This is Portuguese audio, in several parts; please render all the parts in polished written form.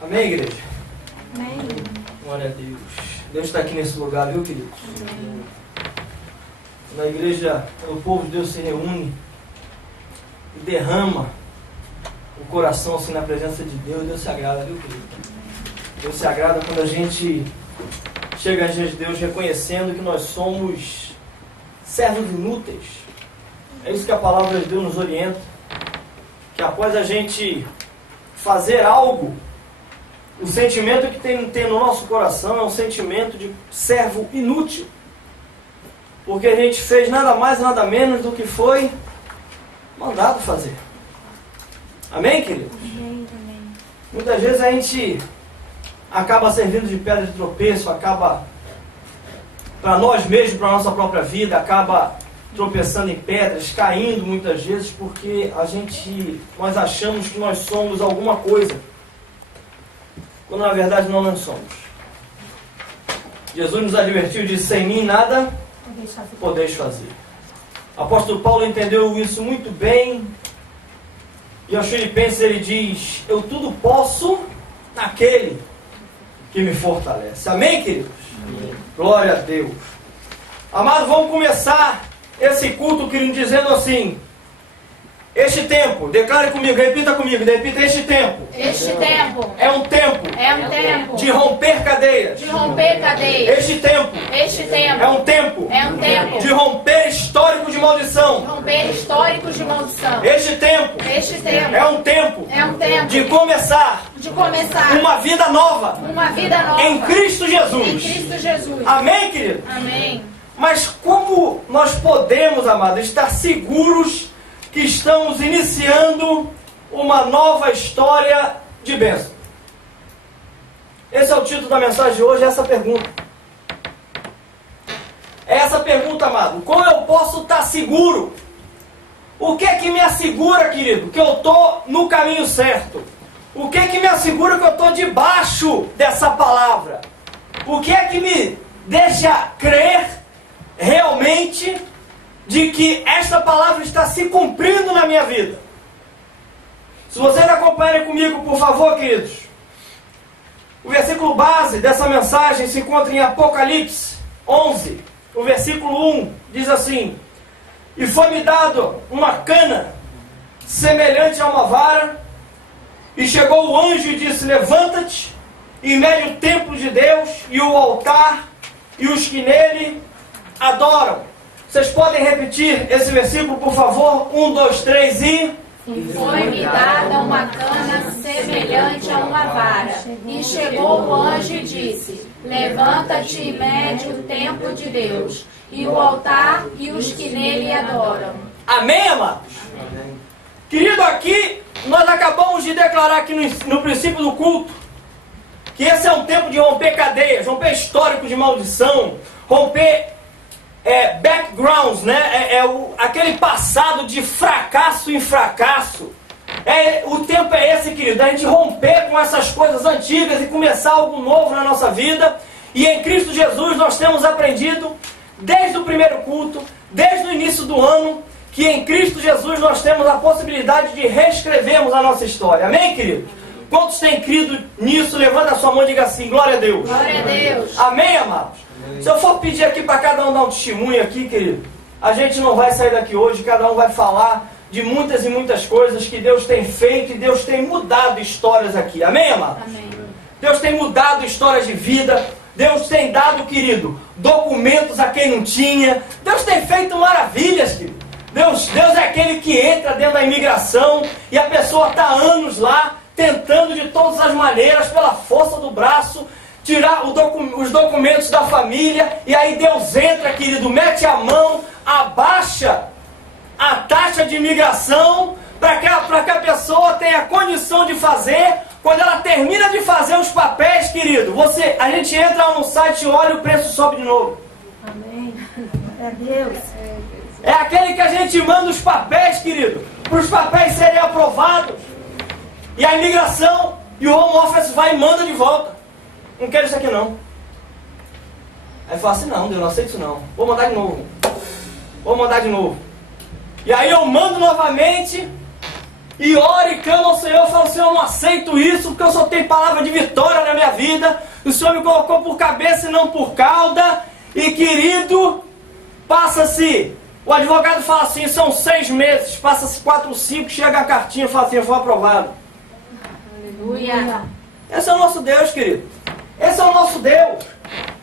Amém, igreja? Amém. Glória a Deus. Deus está aqui nesse lugar, viu, queridos? Amém. Na igreja, o povo de Deus se reúne e derrama o coração assim na presença de Deus. Deus se agrada, viu, querido? Deus se agrada quando a gente chega diante de Deus reconhecendo que nós somos servos inúteis. É isso que a palavra de Deus nos orienta. Que após a gente fazer algo, o sentimento que tem no nosso coração é um sentimento de servo inútil. Porque a gente fez nada mais, nada menos do que foi mandado fazer. Amém, queridos? Amém, amém. Muitas vezes a gente acaba servindo de pedra de tropeço, acaba para nós mesmos, para a nossa própria vida, acaba tropeçando em pedras, caindo muitas vezes, porque nós achamos que nós somos alguma coisa, quando na verdade não somos. Jesus nos advertiu e disse: sem mim nada podeis fazer. O apóstolo Paulo entendeu isso muito bem, e aos Filipenses ele diz: eu tudo posso naquele que me fortalece. Amém, queridos? Amém. Glória a Deus. Amados, vamos começar esse culto, querido, dizendo assim: este tempo, declare comigo, repita comigo, repita: este tempo. Este tempo É um tempo de romper cadeias. de romper cadeias. Este tempo Este tempo é um tempo é um tempo de romper histórico de maldição. romper históricos de maldição. Este tempo Este tempo é um tempo é um tempo de começar de começar uma vida nova uma vida nova em Cristo em Jesus. Cristo Jesus. Amém, querido? Amém. Mas como nós podemos, amados, estar seguros que estamos iniciando uma nova história de bênção? Esse é o título da mensagem de hoje, essa pergunta. É essa pergunta, amado: como eu posso estar seguro? O que é que me assegura, querido, que eu estou no caminho certo? O que é que me assegura que eu estou debaixo dessa palavra? O que é que me deixa crer realmente de que esta palavra está se cumprindo na minha vida? Se vocês acompanharem comigo, por favor, queridos, o versículo base dessa mensagem se encontra em Apocalipse 11, o versículo 1, diz assim: e foi-me dado uma cana semelhante a uma vara, e chegou o anjo e disse: levanta-te, e mede o templo de Deus, e o altar, e os que nele adoram. Vocês podem repetir esse versículo, por favor? 1, 2, 3 e... E foi-me dada uma cana semelhante a uma vara, e chegou o anjo e disse: levanta-te e mede o templo de Deus, e o altar e os que nele adoram. Amém, amados? Amém. Querido, aqui nós acabamos de declarar aqui no princípio do culto que esse é um tempo de romper cadeias, romper histórico de maldição, romper backgrounds, né? Aquele passado de fracasso em fracasso. O tempo é esse, querido, da gente romper com essas coisas antigas e começar algo novo na nossa vida. E em Cristo Jesus nós temos aprendido, desde o primeiro culto, desde o início do ano, que em Cristo Jesus nós temos a possibilidade de reescrevermos a nossa história. Amém, querido? Quantos têm crido nisso? Levanta a sua mão e diga assim: glória a Deus. Glória a Deus. Amém, amados? Amém. Se eu for pedir aqui para cada um dar um testemunho aqui, querido, a gente não vai sair daqui hoje, cada um vai falar de muitas e muitas coisas que Deus tem feito e Deus tem mudado histórias aqui. Amém, amados? Amém. Deus tem mudado histórias de vida. Deus tem dado, querido, documentos a quem não tinha. Deus tem feito maravilhas, querido. Deus é aquele que entra dentro da imigração e a pessoa está há anos lá, tentando de todas as maneiras, pela força do braço, tirar os documentos da família. E aí Deus entra, querido, mete a mão, abaixa a taxa de imigração para que a pessoa tenha condição de fazer. Quando ela termina de fazer os papéis, querido, a gente entra no site, olha, o preço sobe de novo. Amém. É Deus. É aquele que a gente manda os papéis, querido, para os papéis serem aprovados. E a imigração e o home office vai e manda de volta. Não quero isso aqui não. Aí fala assim: não, Deus, não aceito isso não. Vou mandar de novo. Vou mandar de novo. E aí eu mando novamente. e ora e clama ao Senhor, fala: Senhor, eu não aceito isso, porque eu só tenho palavra de vitória na minha vida, o Senhor me colocou por cabeça e não por cauda. E querido, passa-se, o advogado fala assim, são 6 meses, passa-se 4 ou 5, chega a cartinha e fala assim: eu fui aprovado. Aleluia. Esse é o nosso Deus, querido. Esse é o nosso Deus.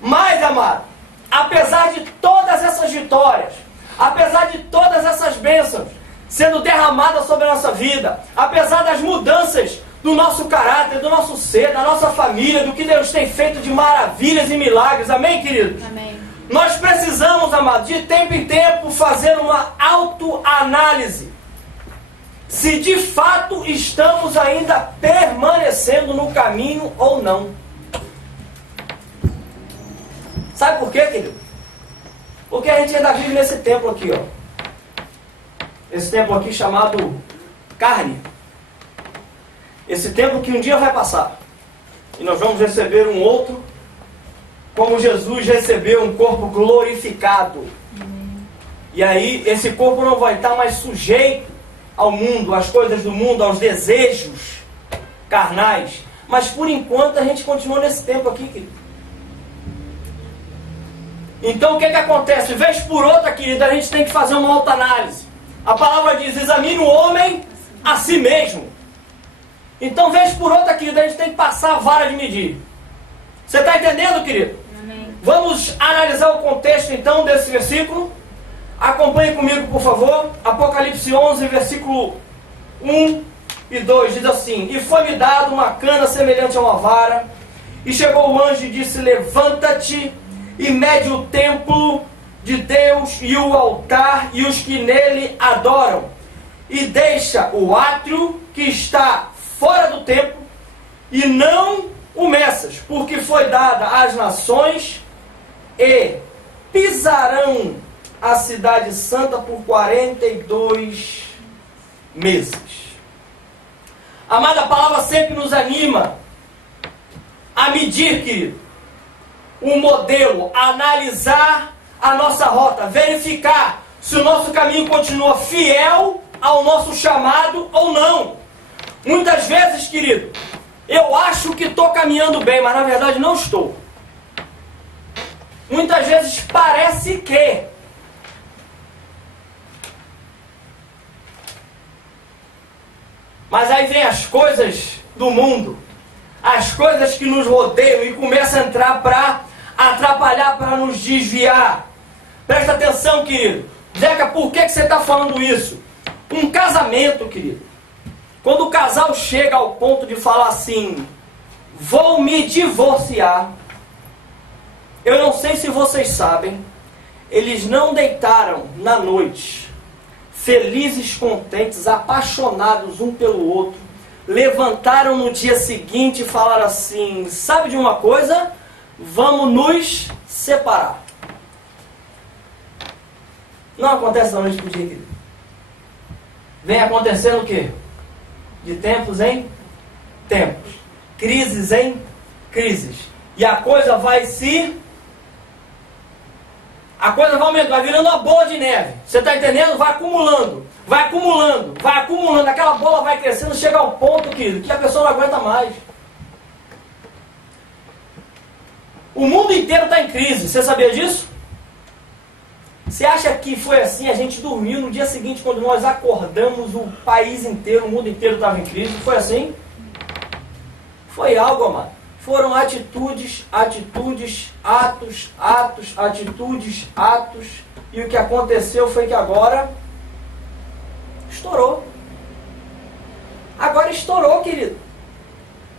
Mas, amado, apesar de todas essas vitórias, apesar de todas essas bênçãos sendo derramadas sobre a nossa vida, apesar das mudanças do nosso caráter, do nosso ser, da nossa família, do que Deus tem feito de maravilhas e milagres, amém, queridos? Amém. Nós precisamos, amado, de tempo em tempo fazer uma autoanálise. Se de fato estamos ainda permanecendo no caminho ou não. Sabe por quê, querido? Porque a gente ainda vive nesse templo aqui, ó. Esse templo aqui chamado carne. Esse templo que um dia vai passar. E nós vamos receber um outro, como Jesus recebeu um corpo glorificado. E aí esse corpo não vai estar mais sujeito ao mundo, às coisas do mundo, aos desejos carnais. Mas por enquanto a gente continua nesse tempo aqui, querido. Então o que acontece? Vez por outra, querido, a gente tem que fazer uma autoanálise. A palavra diz: examine o homem a si mesmo. Então, vez por outra, querido, a gente tem que passar a vara de medir. Você está entendendo, querido? Amém. Vamos analisar o contexto, então, desse versículo. Acompanhe comigo, por favor. Apocalipse 11, versículo 1 e 2, diz assim: e foi-me dado uma cana semelhante a uma vara, e chegou o anjo e disse: levanta-te e mede o templo de Deus e o altar e os que nele adoram, e deixa o átrio que está fora do templo, e não o meças, porque foi dada às nações, e pisarão a cidade santa por 42 meses. Amada, a palavra sempre nos anima a medir, querido, um modelo, a analisar a nossa rota, verificar se o nosso caminho continua fiel ao nosso chamado ou não. Muitas vezes, querido, eu acho que estou caminhando bem, mas na verdade não estou. Muitas vezes parece que. Mas aí vem as coisas do mundo, as coisas que nos rodeiam e começam a entrar para atrapalhar, para nos desviar. Presta atenção, querido. Zeca, por que você está falando isso? Um casamento, querido, quando o casal chega ao ponto de falar assim: vou me divorciar, eu não sei se vocês sabem, eles não deitaram na noite, felizes, contentes, apaixonados um pelo outro, levantaram no dia seguinte e falaram assim: sabe de uma coisa? Vamos nos separar. Não acontece da noite para o dia, querido. Vem acontecendo o quê? De tempos em tempos. Crises em crises. E a coisa vai aumentando, vai virando uma bola de neve. Você está entendendo? Vai acumulando, vai acumulando, vai acumulando. Aquela bola vai crescendo, chega ao ponto, querido, que a pessoa não aguenta mais. O mundo inteiro está em crise. Você sabia disso? Você acha que foi assim? A gente dormiu, no dia seguinte, quando nós acordamos, o país inteiro, o mundo inteiro estava em crise? Foi assim? Foi algo, amado. Foram atitudes, atos, atitudes, atos. E o que aconteceu foi que agora estourou. Agora estourou, querido.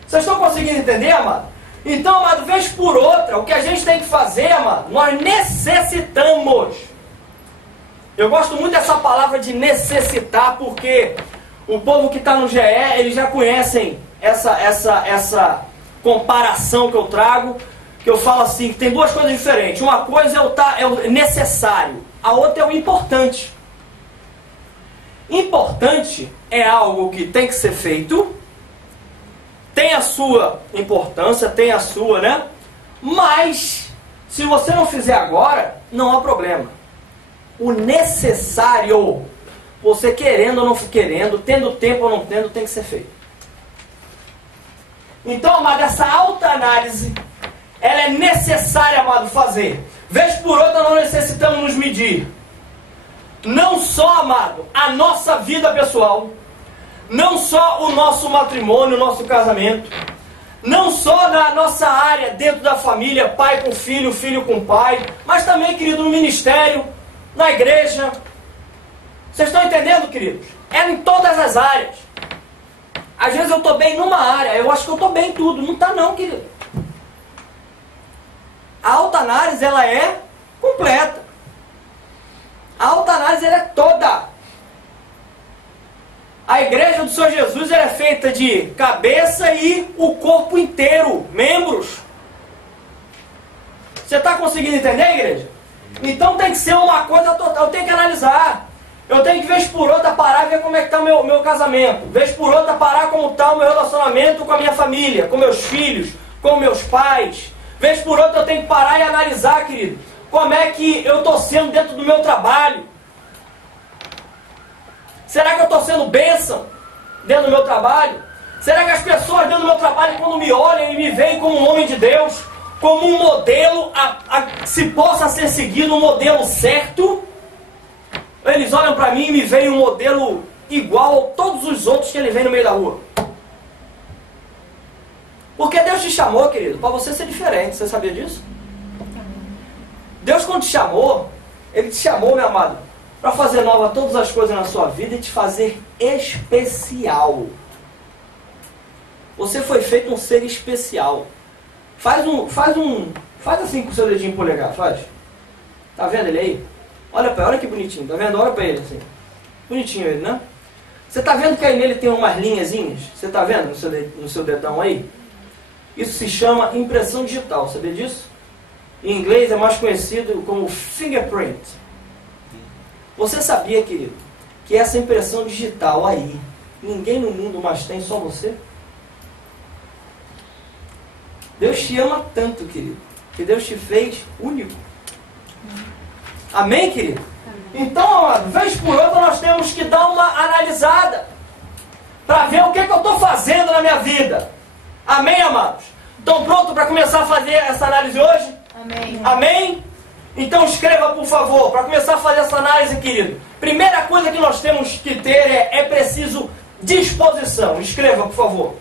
Vocês estão conseguindo entender, amado? Então, amado, vez por outra, o que a gente tem que fazer, amado, nós necessitamos. Eu gosto muito dessa palavra de necessitar, porque o povo que está no GE, eles já conhecem essa comparação que eu trago, que eu falo assim, que tem duas coisas diferentes. Uma coisa é o necessário, a outra é o importante. Importante é algo que tem que ser feito, tem a sua importância, tem a sua, né? Mas, se você não fizer agora, não há problema. O necessário, você querendo ou não querendo, tendo tempo ou não tendo, tem que ser feito. Então, amado, essa autoanálise, ela é necessária, amado, fazer. Vez por outra, nós necessitamos nos medir. Não só, amado, a nossa vida pessoal, não só o nosso matrimônio, o nosso casamento, não só na nossa área dentro da família, pai com filho, filho com pai, mas também, querido, no ministério, na igreja. Vocês estão entendendo, queridos? É em todas as áreas. Às vezes eu estou bem numa área, eu acho que eu estou bem em tudo. Não está não, querido. A autoanálise, ela é completa. A autoanálise, ela é toda. A igreja do Senhor Jesus, ela é feita de cabeça e o corpo inteiro, membros. Você está conseguindo entender, igreja? Então tem que ser uma coisa total, eu tenho que analisar. Eu tenho que, vez por outra, parar e ver como é que está o meu casamento. Vez por outra, parar como está o meu relacionamento com a minha família, com meus filhos, com meus pais. Vez por outra, eu tenho que parar e analisar, querido, como é que eu estou sendo dentro do meu trabalho. Será que eu estou sendo bênção dentro do meu trabalho? Será que as pessoas dentro do meu trabalho, quando me olham e me veem como um homem de Deus, como um modelo se possa ser seguido, um modelo certo, eles olham para mim e me veem um modelo igual a todos os outros que ele vem no meio da rua? Porque Deus te chamou, querido, para você ser diferente. Você sabia disso? Deus, quando te chamou, Ele te chamou, meu amado, para fazer nova todas as coisas na sua vida e te fazer especial. Você foi feito um ser especial. Faz assim com o seu dedinho polegar, faz. Tá vendo ele aí? Olha para ele, olha que bonitinho, tá vendo? Olha para ele assim. Bonitinho ele, né? Você tá vendo que aí nele tem umas linhazinhas? Você tá vendo no seu dedão aí? Isso se chama impressão digital, sabia disso? Em inglês é mais conhecido como fingerprint. Você sabia, querido, que essa impressão digital aí, ninguém no mundo mais tem, só você? Deus te ama tanto, querido, que Deus te fez único. Amém, querido? Então, amado, vez por outra nós temos que dar uma analisada para ver o que eu estou fazendo na minha vida. Amém, amados? Estão prontos para começar a fazer essa análise hoje? Amém. Amém? Então escreva, por favor, para começar a fazer essa análise, querido. Primeira coisa que nós temos que ter é preciso disposição. Escreva, por favor.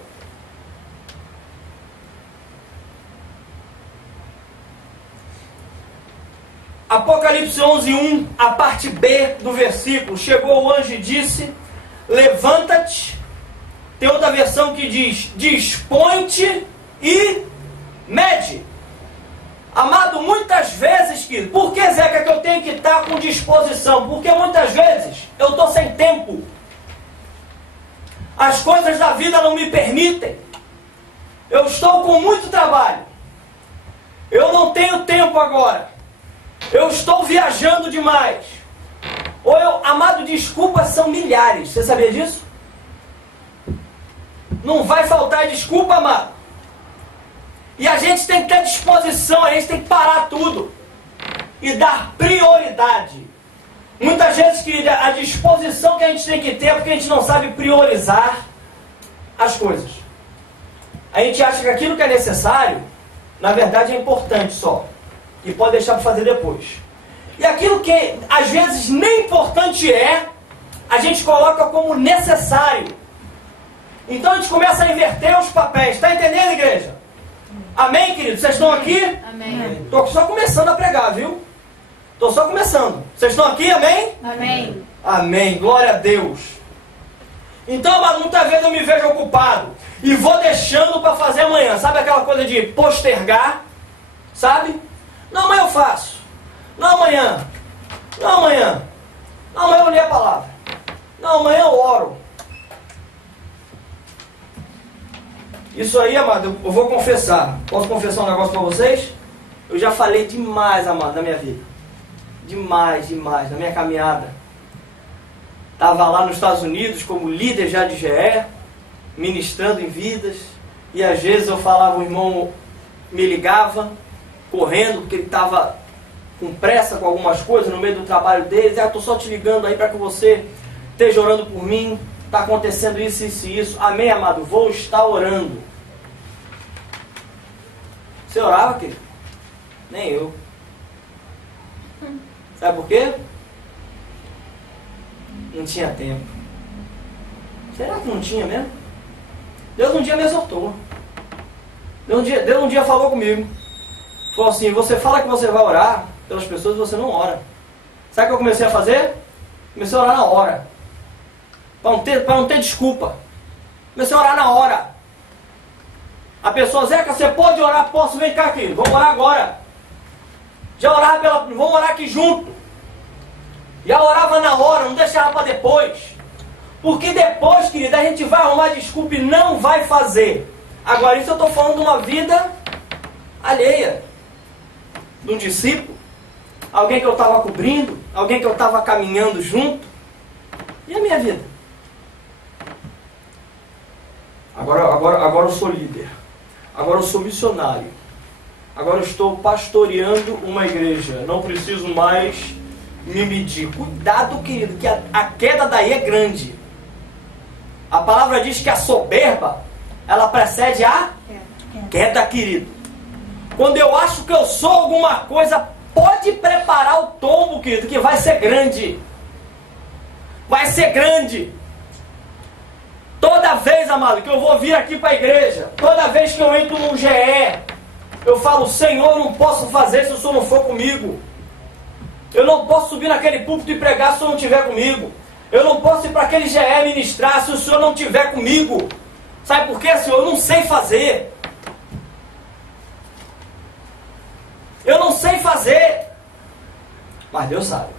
Apocalipse 11:1, a parte B do versículo. Chegou o anjo e disse: levanta-te. Tem outra versão que diz: dispõe-te e mede. Amado, muitas vezes, querido, por que, Zeca, que eu tenho que estar com disposição? Porque muitas vezes eu estou sem tempo. As coisas da vida não me permitem. Eu estou com muito trabalho. Eu não tenho tempo agora. Eu estou viajando demais. Amado, desculpas são milhares. Você sabia disso? Não vai faltar desculpa, amado. E a gente tem que ter disposição, a gente tem que parar tudo e dar prioridade. Muitas vezes, querida, a disposição que a gente tem que ter é porque a gente não sabe priorizar as coisas. A gente acha que aquilo que é necessário, na verdade, é importante só. E pode deixar para fazer depois. E aquilo que às vezes nem importante a gente coloca como necessário. Então a gente começa a inverter os papéis. Está entendendo, igreja? Amém, queridos? Vocês estão aqui? Amém. Estou só começando a pregar, viu? Estou só começando. Vocês estão aqui? Amém? Amém. Amém. Glória a Deus. Então, muitas vezes eu me vejo ocupado e vou deixando para fazer amanhã. Sabe aquela coisa de postergar? Sabe? Não, amanhã eu faço. Não, amanhã. Não, amanhã. Não, amanhã eu leio a palavra. Não, amanhã eu oro. Isso aí, amado, eu vou confessar. Posso confessar um negócio para vocês? Eu já falei demais, amado, na minha vida. Demais, na minha caminhada. Estava lá nos Estados Unidos como líder já de GE, ministrando em vidas. E às vezes eu falava, o irmão me ligava, correndo, porque ele estava com pressa com algumas coisas no meio do trabalho dele. Estou só te ligando aí para que você esteja orando por mim, está acontecendo isso, isso e isso. Amém, amado? Vou estar orando. Você orava, querido? Nem eu. Sabe por quê? Não tinha tempo. Será que não tinha mesmo? Deus um dia me exortou. Deus um dia falou comigo. Falou assim, você fala que você vai orar pelas pessoas e você não ora. Sabe o que eu comecei a fazer? Comecei a orar na hora. Para não ter desculpa. Comecei a orar na hora. A pessoa, Zeca, você pode orar? Posso? Vem cá, querido. Vamos orar agora. Já orava vamos orar aqui junto. Já orava na hora, não deixava para depois. Porque depois, querido, a gente vai arrumar desculpa e não vai fazer. Agora, isso eu estou falando de uma vida alheia. De um discípulo. Alguém que eu estava cobrindo. Alguém que eu estava caminhando junto. E a minha vida? Agora eu sou líder. Agora eu sou missionário. Agora eu estou pastoreando uma igreja. Não preciso mais me medir. Cuidado, querido, que a queda daí é grande. A palavra diz que a soberba, ela precede a queda, querido. Quando eu acho que eu sou alguma coisa, pode preparar o tombo, querido, que vai ser grande. Vai ser grande. Toda vez, amado, que eu vou vir aqui para a igreja, toda vez que eu entro num GE, eu falo, Senhor, eu não posso fazer se o Senhor não for comigo. Eu não posso subir naquele púlpito e pregar se o Senhor não estiver comigo. Eu não posso ir para aquele GE ministrar se o Senhor não estiver comigo. Sabe por quê, Senhor? Eu não sei fazer. Eu não sei fazer. Mas Deus sabe.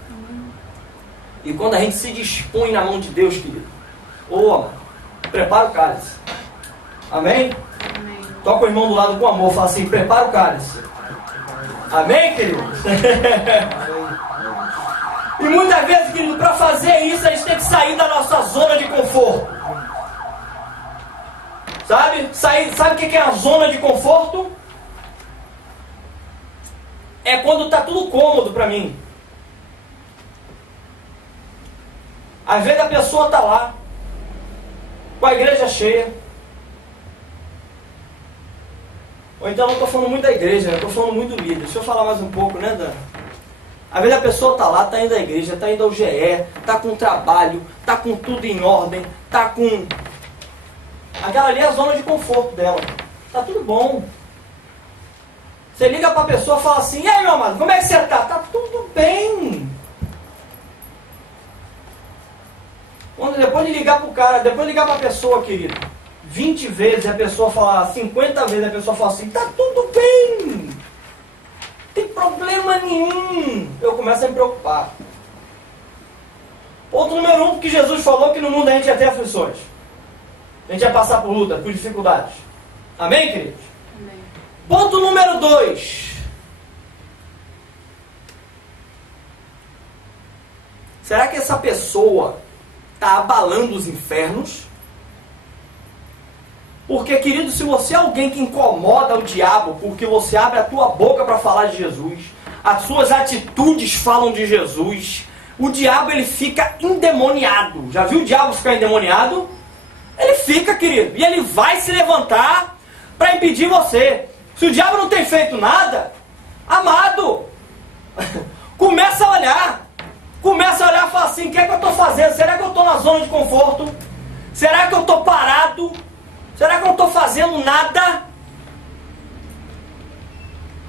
E quando a gente se dispõe na mão de Deus, querido, prepara o cálice. Amém? Amém. Toca o irmão do lado com amor, fala assim, prepara o cálice. Amém, querido? E muitas vezes, querido, para fazer isso, a gente tem que sair da nossa zona de conforto. Sabe? Sabe o que é a zona de conforto? É quando está tudo cômodo para mim. Às vezes a pessoa está lá, com a igreja cheia. Ou então eu não estou falando muito da igreja, eu estou falando muito do líder. Deixa eu falar mais um pouco, né, Dan? Às vezes a pessoa está lá, está indo à igreja, está indo ao GE, está com trabalho, está com tudo em ordem, está com... Aquela ali é a zona de conforto dela. Está tudo bom. Você liga para a pessoa e fala assim, e aí, meu amado, como é que você está? Está tudo bem. Depois de ligar para o cara, depois de ligar para a pessoa, querido, 20 vezes a pessoa falar, 50 vezes a pessoa fala assim, tá tudo bem, não tem problema nenhum. Eu começo a me preocupar. Ponto número 1, que Jesus falou que no mundo a gente ia ter aflições. A gente ia passar por luta, por dificuldades. Amém, queridos? Amém. Ponto número 2. Será que essa pessoa está abalando os infernos? Porque, querido, se você é alguém que incomoda o diabo, porque você abre a tua boca para falar de Jesus, as suas atitudes falam de Jesus, o diabo, ele fica endemoniado. Já viu o diabo ficar endemoniado? Ele fica, querido, e ele vai se levantar para impedir você. Se o diabo não tem feito nada, amado, começa a olhar e fala assim, o que é que eu estou fazendo? Será que eu estou na zona de conforto? Será que eu estou parado? Será que eu não estou fazendo nada?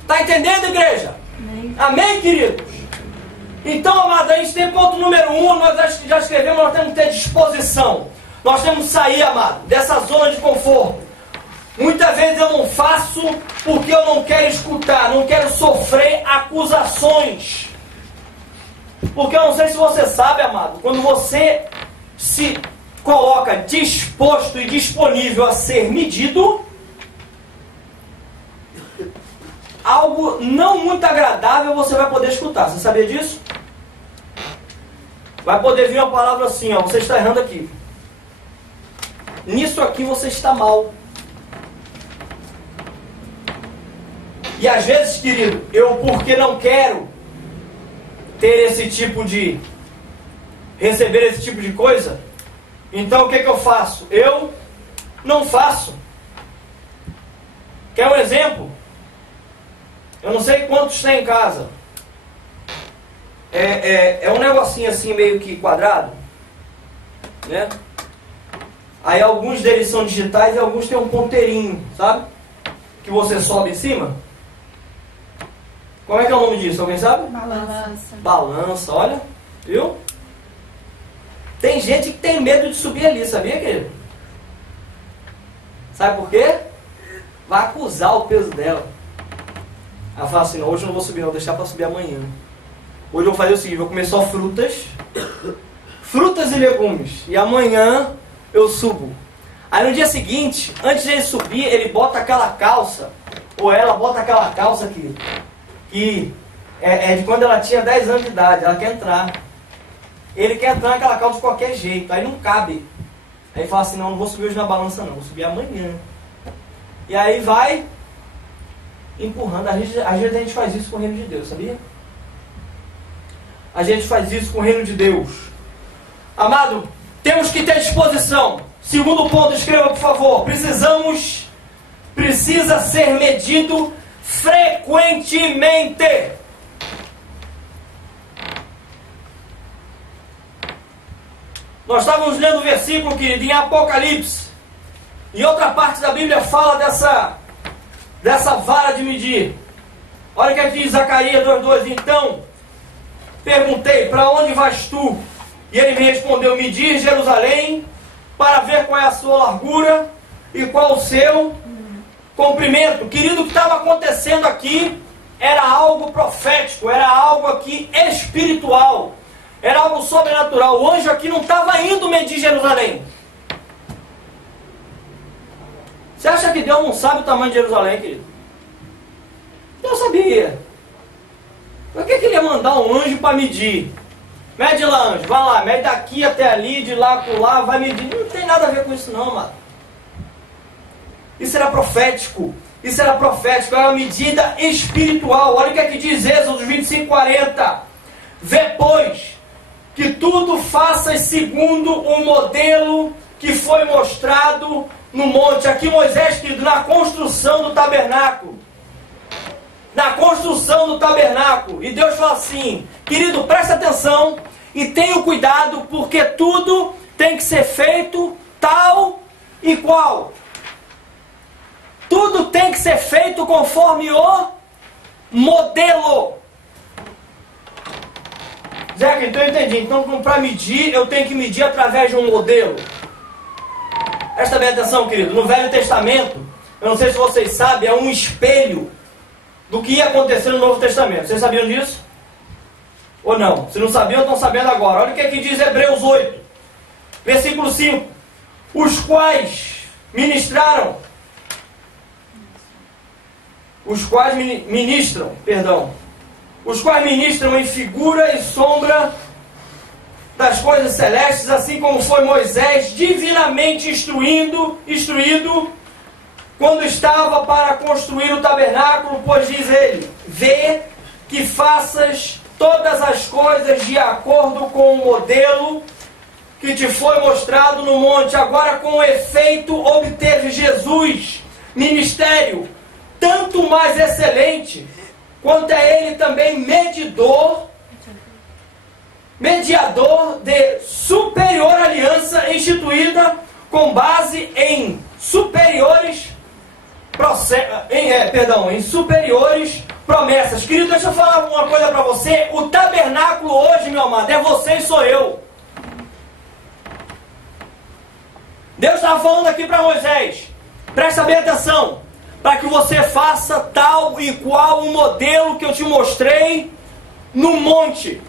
Está entendendo, igreja? Amém. Amém, queridos? Então, amado, a gente tem ponto número 1, nós já escrevemos, nós temos que ter disposição. Nós temos que sair, amado, dessa zona de conforto. Muitas vezes eu não faço porque eu não quero escutar, não quero sofrer acusações. Porque eu não sei se você sabe, amado, quando você se coloca disposto e disponível a ser medido, algo não muito agradável você vai poder escutar. Você sabia disso? Vai poder vir uma palavra assim, ó, você está errando aqui. Nisso aqui você está mal. E às vezes, querido, eu porque não quero ter esse tipo de receber esse tipo de coisa, então o que eu faço? Eu não faço. Quer um exemplo? Eu não sei quantos tem em casa. É um negocinho assim meio que quadrado, né? Aí alguns deles são digitais e alguns têm um ponteirinho, sabe? Que você sobe em cima. Como é que é o nome disso? Alguém sabe? Balança. Balança, olha. Viu? Tem gente que tem medo de subir ali, sabia, querido? Sabe por quê? Vai acusar o peso dela. Ela fala assim, não, hoje eu não vou subir não, vou deixar para subir amanhã. Hoje eu vou fazer o seguinte, vou comer só frutas e legumes. E amanhã eu subo. Aí no dia seguinte, antes de ele subir, ele bota aquela calça, ou ela bota aquela calça aqui, que é de quando ela tinha 10 anos de idade, ela quer entrar. Ele quer entrar naquela calça de qualquer jeito, aí não cabe. Aí ele fala assim, não vou subir hoje na balança não, vou subir amanhã. E aí vai empurrando. Às vezes a gente faz isso com o reino de Deus, sabia? A gente faz isso com o reino de Deus. Amado, temos que ter disposição. Segundo ponto, escreva por favor. Precisa ser medido frequentemente. Nós estávamos lendo o versículo, querido, em Apocalipse. Em outra parte da Bíblia fala dessa vara de medir. Olha o que aqui diz Zacarias 2:2. Então, perguntei, para onde vais tu? E ele me respondeu, medir Jerusalém, para ver qual é a sua largura e qual o seu comprimento. Querido, o que estava acontecendo aqui era algo profético, era algo aqui espiritual, era algo sobrenatural. O anjo aqui não estava indo medir Jerusalém. Você acha que Deus não sabe o tamanho de Jerusalém, querido? Deus sabia. Por que ele ia mandar um anjo para medir? Mede lá, anjo, vai lá, mede daqui até ali, de lá por lá, vai medir. Não tem nada a ver com isso não, mano. Isso era profético. Isso era profético, era uma medida espiritual. Olha o que aqui diz Êxodo 25:40. Vê, pois, que tudo faças segundo o modelo que foi mostrado no monte. Aqui Moisés, querido, na construção do tabernáculo. Na construção do tabernáculo. E Deus fala assim, querido, presta atenção e tenha cuidado, porque tudo tem que ser feito tal e qual. Tudo tem que ser feito conforme o modelo. Zeca, então eu entendi. Então, para medir, eu tenho que medir através de um modelo. Presta bem atenção, querido. No Velho Testamento, eu não sei se vocês sabem, é um espelho do que ia acontecer no Novo Testamento. Vocês sabiam disso? Ou não? Se não sabiam, estão sabendo agora. Olha o que aqui diz Hebreus 8, versículo 5. Os quais ministram em figura e sombra das coisas celestes, assim como foi Moisés divinamente instruído quando estava para construir o tabernáculo, pois diz ele, vê que faças todas as coisas de acordo com o modelo que te foi mostrado no monte. Agora, com efeito, obteve Jesus ministério tanto mais excelente, quanto é ele também mediador de superior aliança instituída com base em superiores promessas. Querido, deixa eu falar uma coisa para você. O tabernáculo hoje, meu amado, é você e sou eu. Deus estava falando aqui para Moisés, presta bem atenção, para que você faça tal e qual o modelo que eu te mostrei no monte.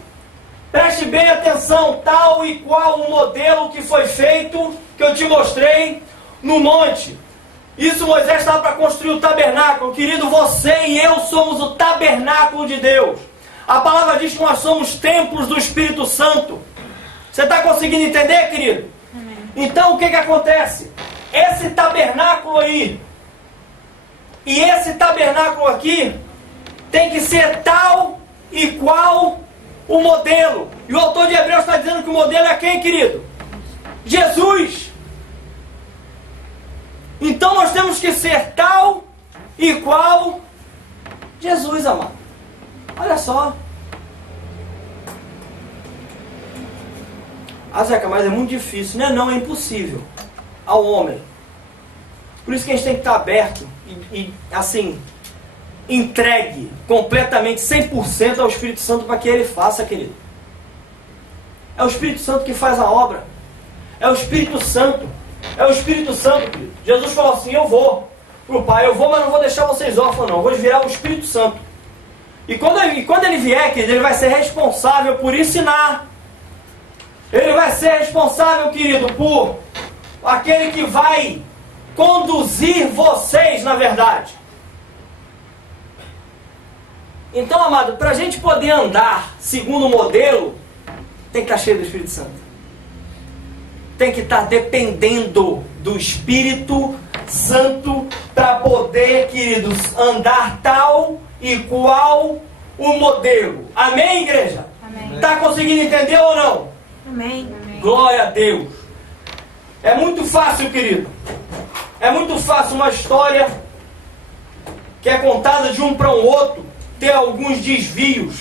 Preste bem atenção, tal e qual o modelo que foi feito, que eu te mostrei no monte. Isso Moisés estava para construir o tabernáculo. Querido, você e eu somos o tabernáculo de Deus. A palavra diz que nós somos templos do Espírito Santo. Você está conseguindo entender, querido? Amém. Então o que acontece? Esse tabernáculo aí e esse tabernáculo aqui tem que ser tal e qual o modelo. E o autor de Hebreus está dizendo que o modelo é quem, querido? Jesus. Então nós temos que ser tal e qual Jesus, amado. Olha só. Ah, Zeca, mas é muito difícil. Não, é impossível ao homem. Por isso que a gente tem que estar aberto e assim, entregue completamente, 100% ao Espírito Santo para que Ele faça, querido. É o Espírito Santo que faz a obra. É o Espírito Santo. É o Espírito Santo, querido. Jesus falou assim, eu vou pro Pai, eu vou, mas não vou deixar vocês órfãos, não. Eu vou virar o Espírito Santo. E quando ele vier, querido, ele vai ser responsável por ensinar. Ele vai ser responsável, querido, por aquele que vai conduzir vocês na verdade. Então, amado, para a gente poder andar segundo o modelo, tem que estar cheio do Espírito Santo. Tem que estar dependendo do Espírito Santo para poder, queridos, andar tal e qual o modelo. Amém, igreja? Amém. Está conseguindo entender ou não? Amém. Glória a Deus. É muito fácil, querido. É muito fácil uma história que é contada de um para o outro ter alguns desvios.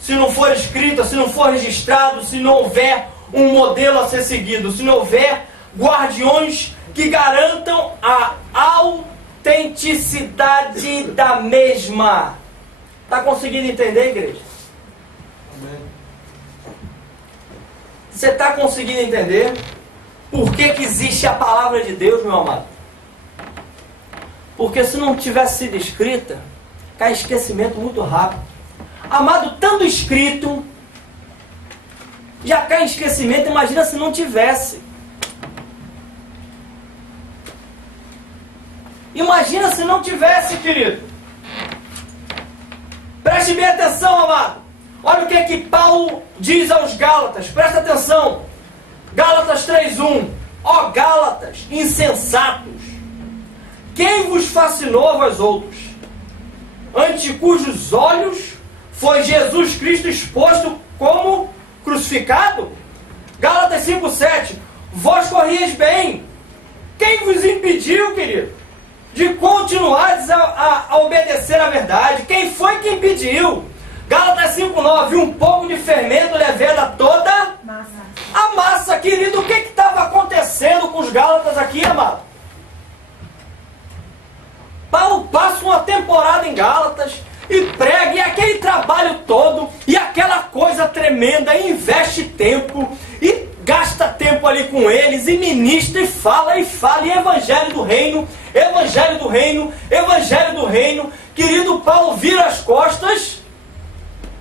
Se não for escrita, se não for registrado, se não houver um modelo a ser seguido, se não houver guardiões que garantam a autenticidade da mesma. Está conseguindo entender, igreja? Amém. Você está conseguindo entender por que existe a palavra de Deus, meu amado? Porque se não tivesse sido escrita, cai esquecimento muito rápido. Amado, tanto escrito, já cai em esquecimento, imagina se não tivesse. Imagina se não tivesse, querido. Preste bem atenção, amado. Olha o que Paulo diz aos Gálatas. Presta atenção. Gálatas 3:1. Ó Gálatas, insensatos, quem vos fascinou vós outros? Ante cujos olhos foi Jesus Cristo exposto como crucificado? Gálatas 5:7. Vós corrieis bem. Quem vos impediu, querido, de continuardes a obedecer à verdade? Quem foi que impediu? Gálatas 5:9. Um pouco de fermento leveda toda a massa, querido. O que estava acontecendo com os Gálatas aqui, amado? Paulo passa uma temporada em Gálatas e prega, e aquele trabalho todo, e aquela coisa tremenda, e investe tempo, e gasta tempo ali com eles, e ministra, e fala, e evangelho do reino, evangelho do reino, evangelho do reino. Querido, Paulo vira as costas,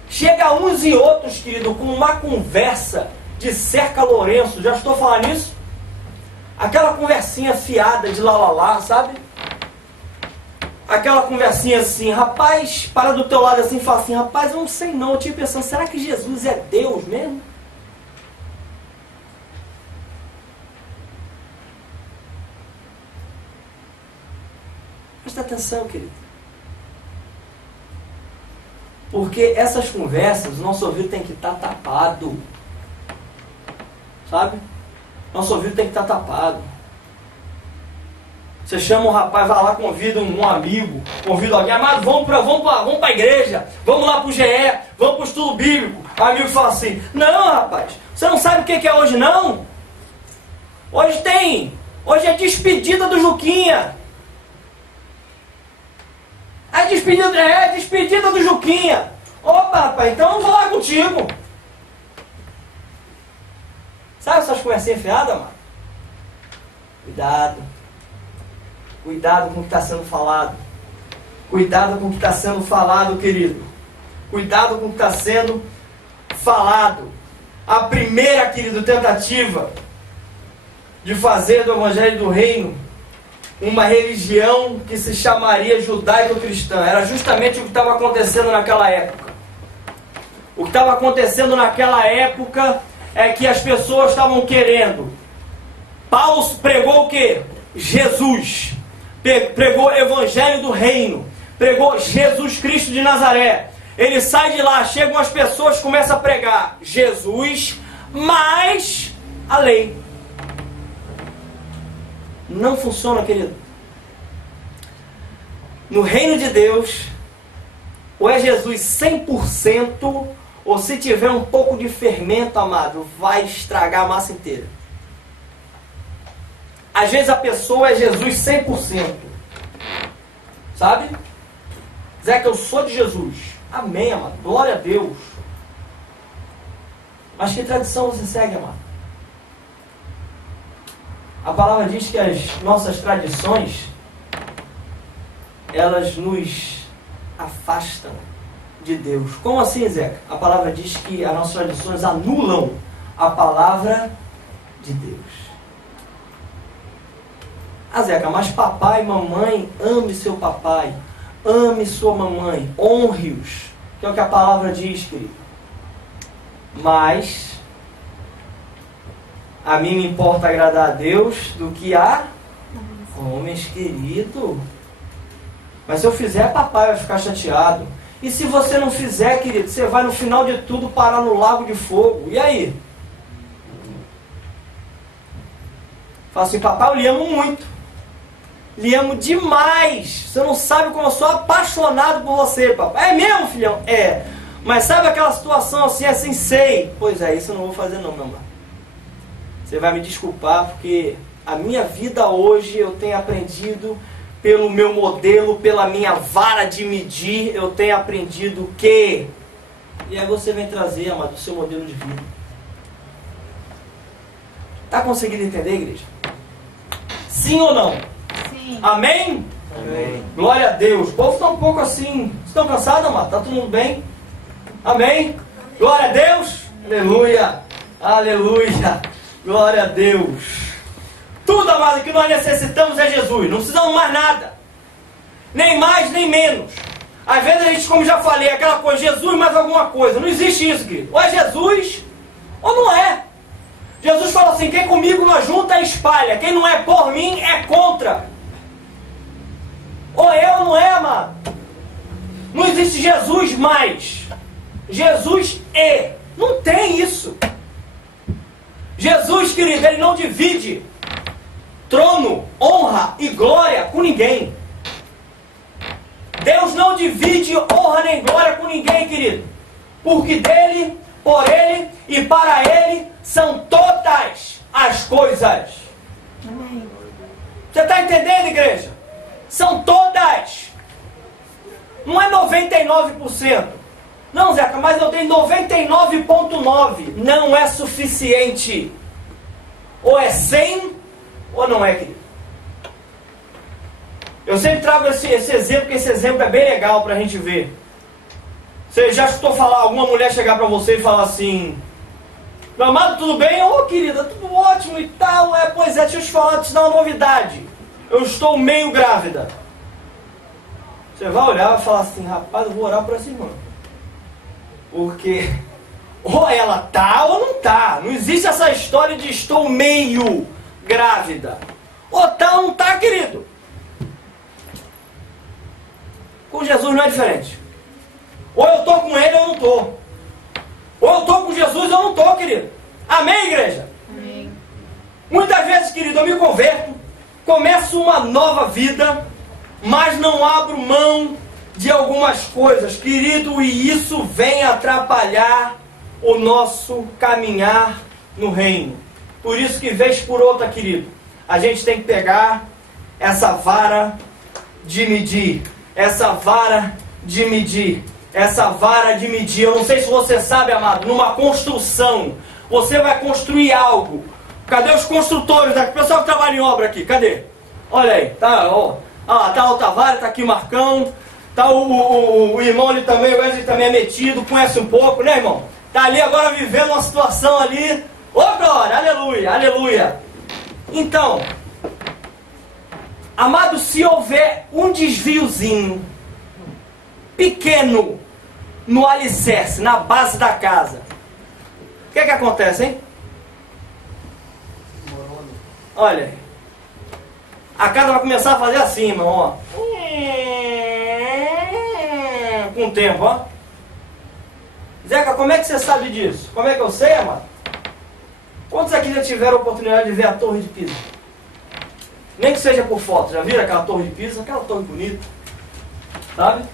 chega uns e outros, querido, com uma conversa de cerca Lourenço. Já estou falando nisso? Aquela conversinha fiada de lá, sabe? Aquela conversinha assim, rapaz, para do teu lado assim e fala assim, rapaz, eu não sei não, eu tive pensando, será que Jesus é Deus mesmo? Presta atenção, querido. Porque essas conversas, nosso ouvido tem que estar tapado. Sabe? Nosso ouvido tem que estar tapado. Você chama um rapaz, vai lá, convida um amigo, convida alguém, amado, vamos para a igreja, vamos lá para o GE, vamos para o estudo bíblico. O amigo fala assim, não, rapaz, você não sabe o que é hoje, não? Hoje é despedida do Juquinha. É despedida do Juquinha. Opa, rapaz, então eu vou lá contigo. Sabe essas conversinhas fiadas, mano? Cuidado. Cuidado com o que está sendo falado. Cuidado com o que está sendo falado, querido. Cuidado com o que está sendo falado. A primeira, querido, tentativa de fazer do Evangelho do Reino uma religião que se chamaria judaico-cristã era justamente o que estava acontecendo naquela época. O que estava acontecendo naquela época é que as pessoas estavam querendo. Paulo pregou o quê? Jesus. Pregou o Evangelho do Reino. Pregou Jesus Cristo de Nazaré. Ele sai de lá, chegam as pessoas, começam a pregar Jesus, mais a lei. Não funciona, querido. No reino de Deus, ou é Jesus 100%, ou se tiver um pouco de fermento, amado, vai estragar a massa inteira. Às vezes a pessoa é Jesus 100%. Sabe? Zeca, eu sou de Jesus. Amém, amado. Glória a Deus. Mas que tradição você segue, amado? A palavra diz que as nossas tradições, elas nos afastam de Deus. Como assim, Zeca? A palavra diz que as nossas tradições anulam a palavra de Deus. Ah, Zeca, mas papai e mamãe, ame seu papai, ame sua mamãe, honre-os, que é o que a palavra diz, querido. Mas a mim me importa agradar a Deus do que a homens, querido. Mas se eu fizer, papai vai ficar chateado. E se você não fizer, querido, você vai no final de tudo parar no lago de fogo. E aí? Fala assim, papai, eu lhe amo muito. Lhe amo demais. Você não sabe como eu sou apaixonado por você, papai. É mesmo, filhão? É. Mas sabe aquela situação assim, sei. Pois é, isso eu não vou fazer não, meu amor. Você vai me desculpar, porque a minha vida hoje eu tenho aprendido pelo meu modelo, pela minha vara de medir, eu tenho aprendido que... E aí você vem trazer, amado, o seu modelo de vida. Está conseguindo entender, igreja? Sim ou não? Sim. Amém? Amém. Glória a Deus. O povo está um pouco assim. Estão cansados, amado? Está todo mundo bem? Amém? Glória a Deus. Aleluia. Aleluia. Glória a Deus. Tudo, amado, que nós necessitamos é Jesus. Não precisamos mais nada. Nem mais, nem menos. Às vezes a gente, como já falei, aquela coisa, Jesus mais alguma coisa. Não existe isso, querido. Ou é Jesus, ou não é. Jesus fala assim, quem comigo não junta, espalha. Quem não é por mim, é contra. Ou é ou não é, amado. Não existe Jesus mais. Jesus é. Não tem isso. Jesus, querido, ele não divide trono, honra e glória com ninguém. Deus não divide honra nem glória com ninguém, querido. Porque dele, por ele e para ele são todas as coisas. Amém. Você está entendendo, igreja? São todas. Não é 99%. Não, Zeca, mas eu tenho 99,9%. Não é suficiente. Ou é 100 ou não é, querido. Eu sempre trago esse exemplo, porque esse exemplo é bem legal para a gente ver. Você já escutou falar, alguma mulher chegar para você e falar assim, meu amado, tudo bem? Ô, querida, tudo ótimo e tal. Pois é, deixa eu te falar, te dar uma novidade. Eu estou meio grávida. Você vai olhar e vai falar assim, rapaz, eu vou orar por essa irmã. Porque ou ela tá ou não tá. Não existe essa história de estou meio grávida. Ou tá ou não tá, querido. Com Jesus não é diferente. Ou eu tô com ele ou eu não tô. Ou eu tô com Jesus ou eu não tô, querido. Amém, igreja? Amém. Muitas vezes, querido, eu me converto, começo uma nova vida, mas não abro mão de algumas coisas, querido, e isso vem atrapalhar o nosso caminhar no reino. Por isso que, vez por outra, querido, a gente tem que pegar essa vara de medir. Essa vara de medir. Essa vara de medir. Eu não sei se você sabe, amado, numa construção, você vai construir algo. Cadê os construtores daqui? O pessoal que trabalha em obra aqui, cadê? Olha aí, tá, ó. Ah, tá o Tavares, tá aqui o Marcão. Tá o irmão ali também, o Wesley também é metido, conhece um pouco, né, irmão? Tá ali agora vivendo uma situação ali. Ô, glória, aleluia, aleluia. Então, amado, se houver um desviozinho pequeno no alicerce, na base da casa, o que acontece, hein? Olha, a casa vai começar a fazer assim, irmão, ó. Com o tempo, ó. Zeca, como é que você sabe disso? Como é que eu sei, amado? Quantos aqui já tiveram a oportunidade de ver a Torre de Pisa? Nem que seja por foto. Já viram aquela Torre de Pisa? Aquela torre bonita. Sabe?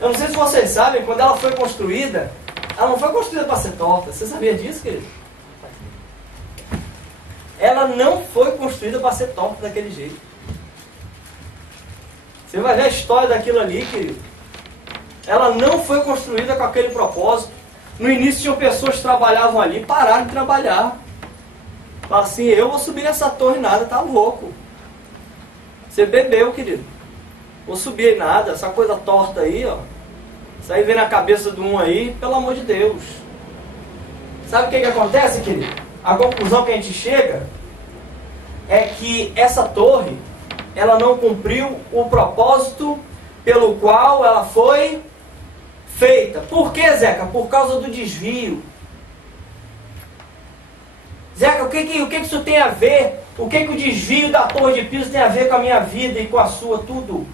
Eu não sei se vocês sabem, quando ela foi construída, ela não foi construída para ser torta. Você sabia disso, querido? Ela não foi construída para ser torta daquele jeito. Você vai ver a história daquilo ali, querido. Ela não foi construída com aquele propósito. No início tinham pessoas que trabalhavam ali, pararam de trabalhar. Falaram assim, eu vou subir nessa torre nada, tá louco. Você bebeu, querido. Vou subir nada, essa coisa torta aí, ó. Isso aí vem na cabeça de um aí, pelo amor de Deus. Sabe o que acontece, querido? A conclusão que a gente chega é que essa torre, ela não cumpriu o propósito pelo qual ela foi feita. Por que, Zeca? Por causa do desvio. Zeca, o que isso tem a ver? O que o desvio da Torre de Pisa tem a ver com a minha vida e com a sua? Tudo.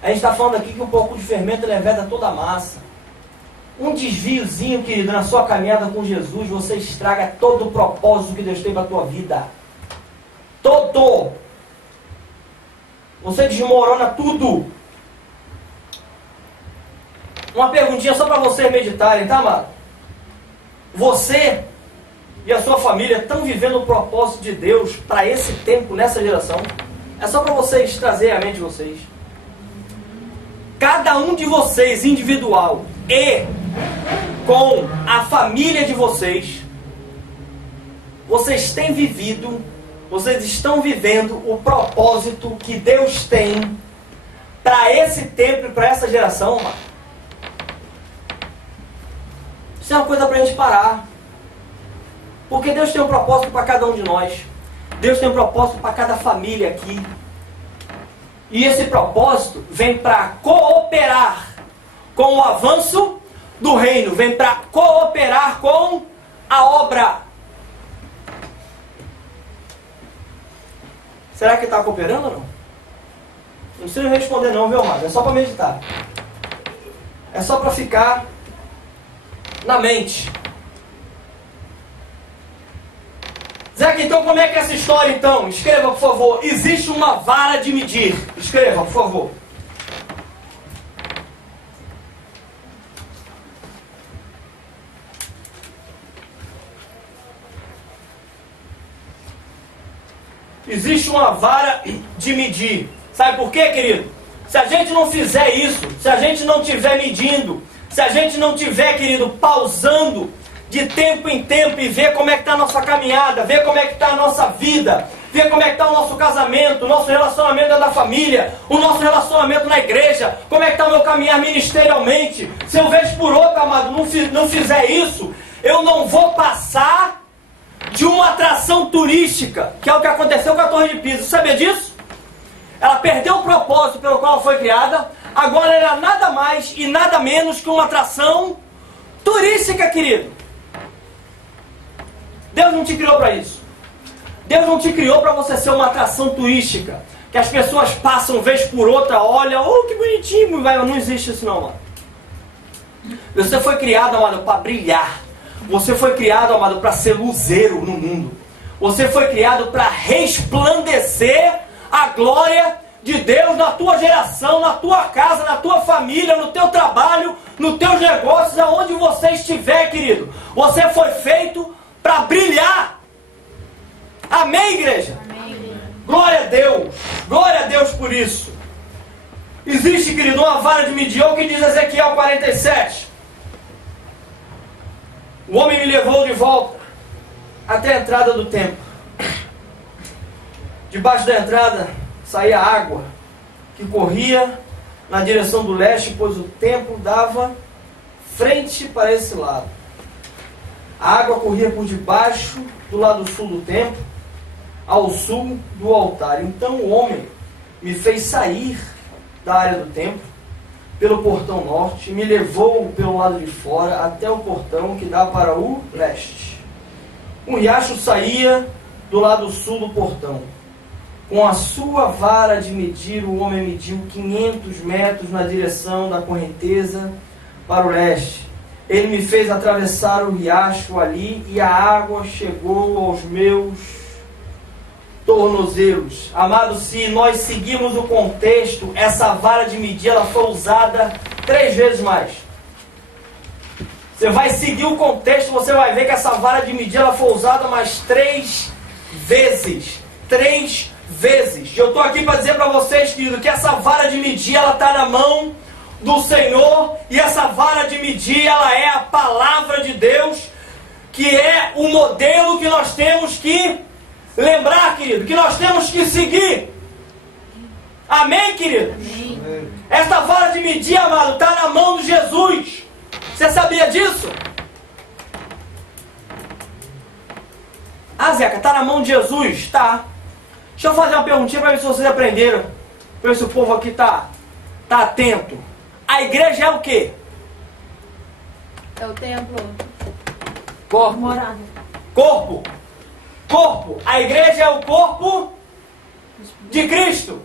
A gente está falando aqui que um pouco de fermento leveda toda a massa. Um desviozinho, querido, na sua caminhada com Jesus, você estraga todo o propósito que Deus tem para a tua vida. Todo. Você desmorona tudo. Uma perguntinha só para vocês meditarem, tá, amado? Você e a sua família estão vivendo o propósito de Deus para esse tempo, nessa geração? É só para vocês trazerem à mente de vocês. Cada um de vocês, individual e com a família de vocês, vocês têm vivido, vocês estão vivendo o propósito que Deus tem para esse tempo e para essa geração, mano. Isso é uma coisa para a gente parar. Porque Deus tem um propósito para cada um de nós. Deus tem um propósito para cada família aqui. E esse propósito vem para cooperar com o avanço do reino. Vem para cooperar com a obra. Será que está cooperando ou não? Não precisa responder não, viu, amado? É só para meditar. É só para ficar na mente. Zeca, então como é que é essa história então? Escreva, por favor. Existe uma vara de medir. Escreva, por favor. Existe uma vara de medir. Sabe por quê, querido? Se a gente não fizer isso, se a gente não estiver medindo, se a gente não estiver, querido, pausando de tempo em tempo e ver como é que está a nossa caminhada, ver como é que está a nossa vida, ver como é que está o nosso casamento, o nosso relacionamento da família, o nosso relacionamento na igreja, como é que está o meu caminhar ministerialmente. Se eu vejo por outro, amado, não fizer isso, eu não vou passar de uma atração turística, que é o que aconteceu com a Torre de Pisa. Você sabia disso? Ela perdeu o propósito pelo qual ela foi criada, agora ela é nada mais e nada menos que uma atração turística, querido. Deus não te criou para isso. Deus não te criou para você ser uma atração turística, que as pessoas passam vez por outra, olham, oh, que bonitinho, não existe isso não, mano. Você foi criado, amado, para brilhar. Você foi criado, amado, para ser luzeiro no mundo. Você foi criado para resplandecer a glória de Deus na tua geração, na tua casa, na tua família, no teu trabalho, nos teus negócios, aonde você estiver, querido. Você foi feito para brilhar. Amém, igreja? Amém. Glória a Deus. Glória a Deus por isso. Existe, querido, uma vara de medir, o que diz Ezequiel 47. O homem me levou de volta até a entrada do templo. Debaixo da entrada saía água que corria na direção do leste, pois o templo dava frente para esse lado. A água corria por debaixo do lado sul do templo, ao sul do altar. Então o homem me fez sair da área do templo pelo portão norte e me levou pelo lado de fora até o portão que dá para o leste. Um riacho saía do lado sul do portão. Com a sua vara de medir, o homem mediu 500 metros na direção da correnteza para o leste. Ele me fez atravessar o riacho ali, e a água chegou aos meus tornozelos. Amados, se nós seguirmos o contexto, essa vara de medir ela foi usada 3 vezes mais. Você vai seguir o contexto, você vai ver que essa vara de medir ela foi usada mais 3 vezes. 3 vezes. Eu estou aqui para dizer para vocês, querido, que essa vara de medir ela está na mão do Senhor, e essa vara de medir ela é a palavra de Deus, que é o modelo que nós temos que lembrar, querido, que nós temos que seguir. Amém, querido? Amém. Essa vara de medir, amado, está na mão de Jesus. Você sabia disso? Ah, Zeca, está na mão de Jesus? Tá. Deixa eu fazer uma perguntinha para ver se vocês aprenderam, para ver se o povo aqui tá atento. A igreja é o quê? É o templo. Corpo. Morada. Corpo. Corpo. A igreja é o corpo de Cristo.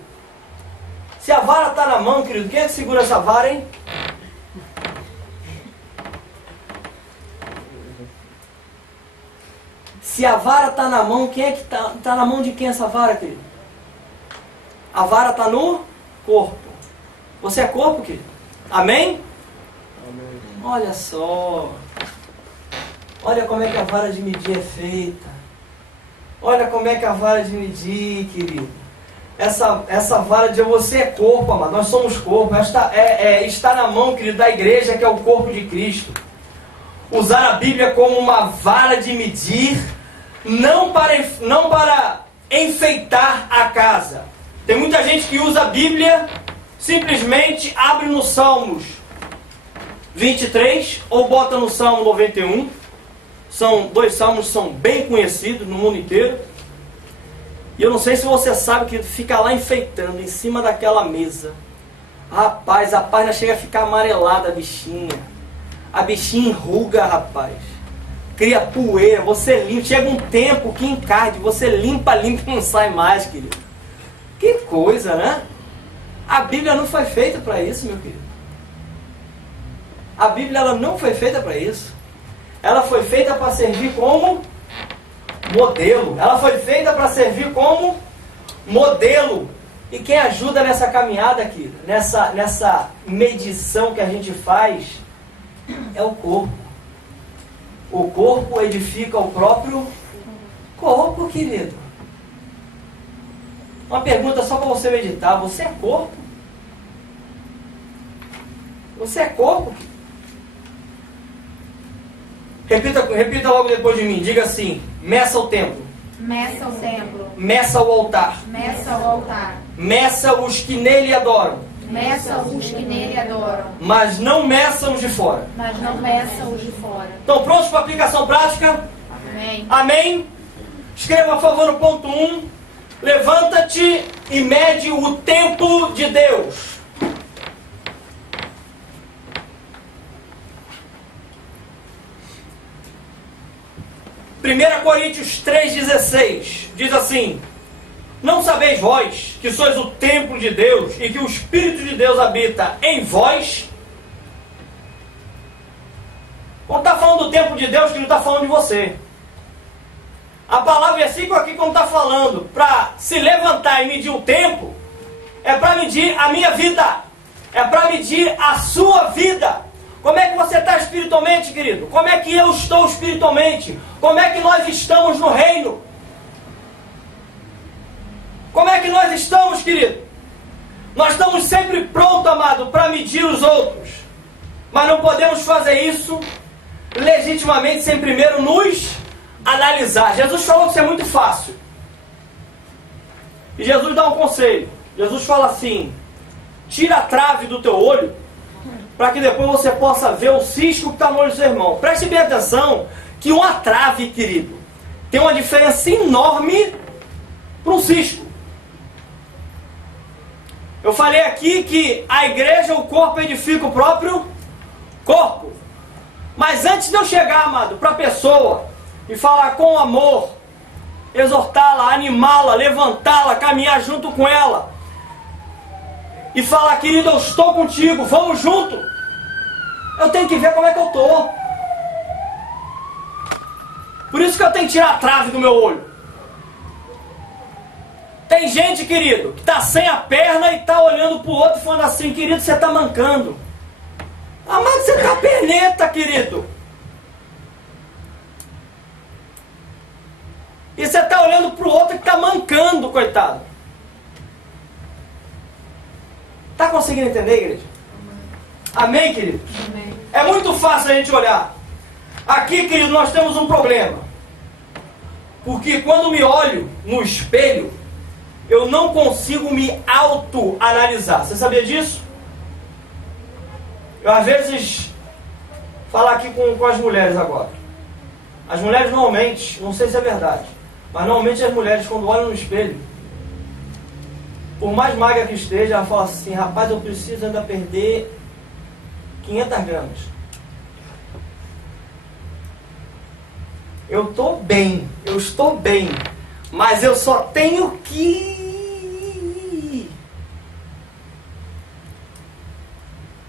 Se a vara está na mão, querido, quem é que segura essa vara, hein? Se a vara está na mão, quem é que tá na mão de quem essa vara, querido? A vara está no corpo. Você é corpo, querido? Amém? Amém. Olha só. Olha como é que a vara de medir é feita. Olha como é que a vara de medir, querido. Essa vara de você é corpo, amado. Nós somos corpo. Está na mão, querido, da igreja, que é o corpo de Cristo. Usar a Bíblia como uma vara de medir, não para enfeitar a casa. Tem muita gente que usa a Bíblia, simplesmente abre no Salmos 23 ou bota no Salmo 91. São 2 salmos que são bem conhecidos no mundo inteiro. E eu não sei se você sabe que fica lá enfeitando em cima daquela mesa. Rapaz, a página chega a ficar amarelada, a bichinha. A bichinha enruga, rapaz. Cria poeira, você limpa. Chega um tempo que encarde, você limpa e não sai mais, querido. Que coisa, né? A Bíblia não foi feita para isso, meu querido. A Bíblia ela não foi feita para isso. Ela foi feita para servir como modelo. Ela foi feita para servir como modelo. E quem ajuda nessa caminhada aqui, nessa medição que a gente faz, é o corpo. O corpo edifica o próprio corpo, querido. Uma pergunta só para você meditar. Você é corpo? Você é corpo? Repita logo depois de mim. Diga assim: meça o templo. Meça o templo. Meça o altar. Meça o altar. Meça os que nele adoram. Meça os que nele adoram. Mas não meça os de fora. Mas não meça os de fora. Estão prontos para a aplicação prática? Amém. Amém? Escreva, por favor, no ponto 1. Levanta-te e mede o templo de Deus. Primeira Coríntios 3,16 diz assim: não sabeis vós que sois o templo de Deus e que o Espírito de Deus habita em vós? Quando está falando do templo de Deus, que não está falando de você. A palavra versículo aqui, quando está falando para se levantar e medir o tempo, é para medir a minha vida, é para medir a sua vida. Como é que você está espiritualmente, querido? Como é que eu estou espiritualmente? Como é que nós estamos no reino? Como é que nós estamos, querido? Nós estamos sempre prontos, amado, para medir os outros. Mas não podemos fazer isso legitimamente sem primeiro nos analisar. Jesus falou que isso é muito fácil. E Jesus dá um conselho. Jesus fala assim: tira a trave do teu olho, para que depois você possa ver o cisco que está no olho do seu irmão. Preste bem atenção que uma trave, querido, tem uma diferença enorme para um cisco. Eu falei aqui que a igreja, o corpo, edifica o próprio corpo. Mas antes de eu chegar, amado, para a pessoa e falar com amor, exortá-la, animá-la, levantá-la, caminhar junto com ela. E falar, querido, eu estou contigo, vamos junto. Eu tenho que ver como é que eu estou. Por isso que eu tenho que tirar a trave do meu olho. Tem gente, querido, que está sem a perna e está olhando para o outro e falando assim, querido, você está mancando. Ah, mas você está perneta, querido. E você está olhando para o outro que está mancando, coitado. Está conseguindo entender, igreja? Amém, querido? Amém. É muito fácil a gente olhar. Aqui, querido, nós temos um problema. Porque quando me olho no espelho, eu não consigo me autoanalisar. Você sabia disso? Eu, às vezes, falar aqui com as mulheres agora. As mulheres normalmente, não sei se é verdade, mas normalmente as mulheres, quando olham no espelho, por mais magra que esteja, ela fala assim, rapaz, eu preciso ainda perder 500 gramas. Eu estou bem, mas eu só tenho que...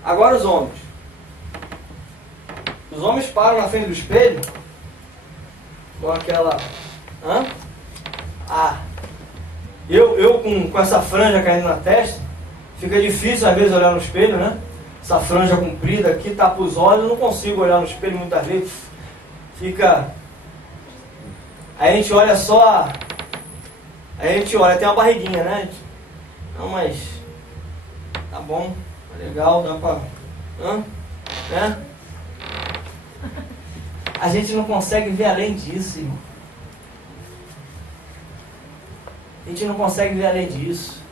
Agora os homens. Os homens param na frente do espelho com aquela... Hã? Ah, eu com essa franja caindo na testa, fica difícil às vezes olhar no espelho, né? Essa franja comprida aqui, tapa os olhos, eu não consigo olhar no espelho muitas vezes. Fica... Aí a gente olha só... Aí a gente olha, tem uma barriguinha, né? Não, mas... Tá bom, tá legal, dá pra... Hã? Né? A gente não consegue ver além disso, irmão. A gente não consegue ver além disso.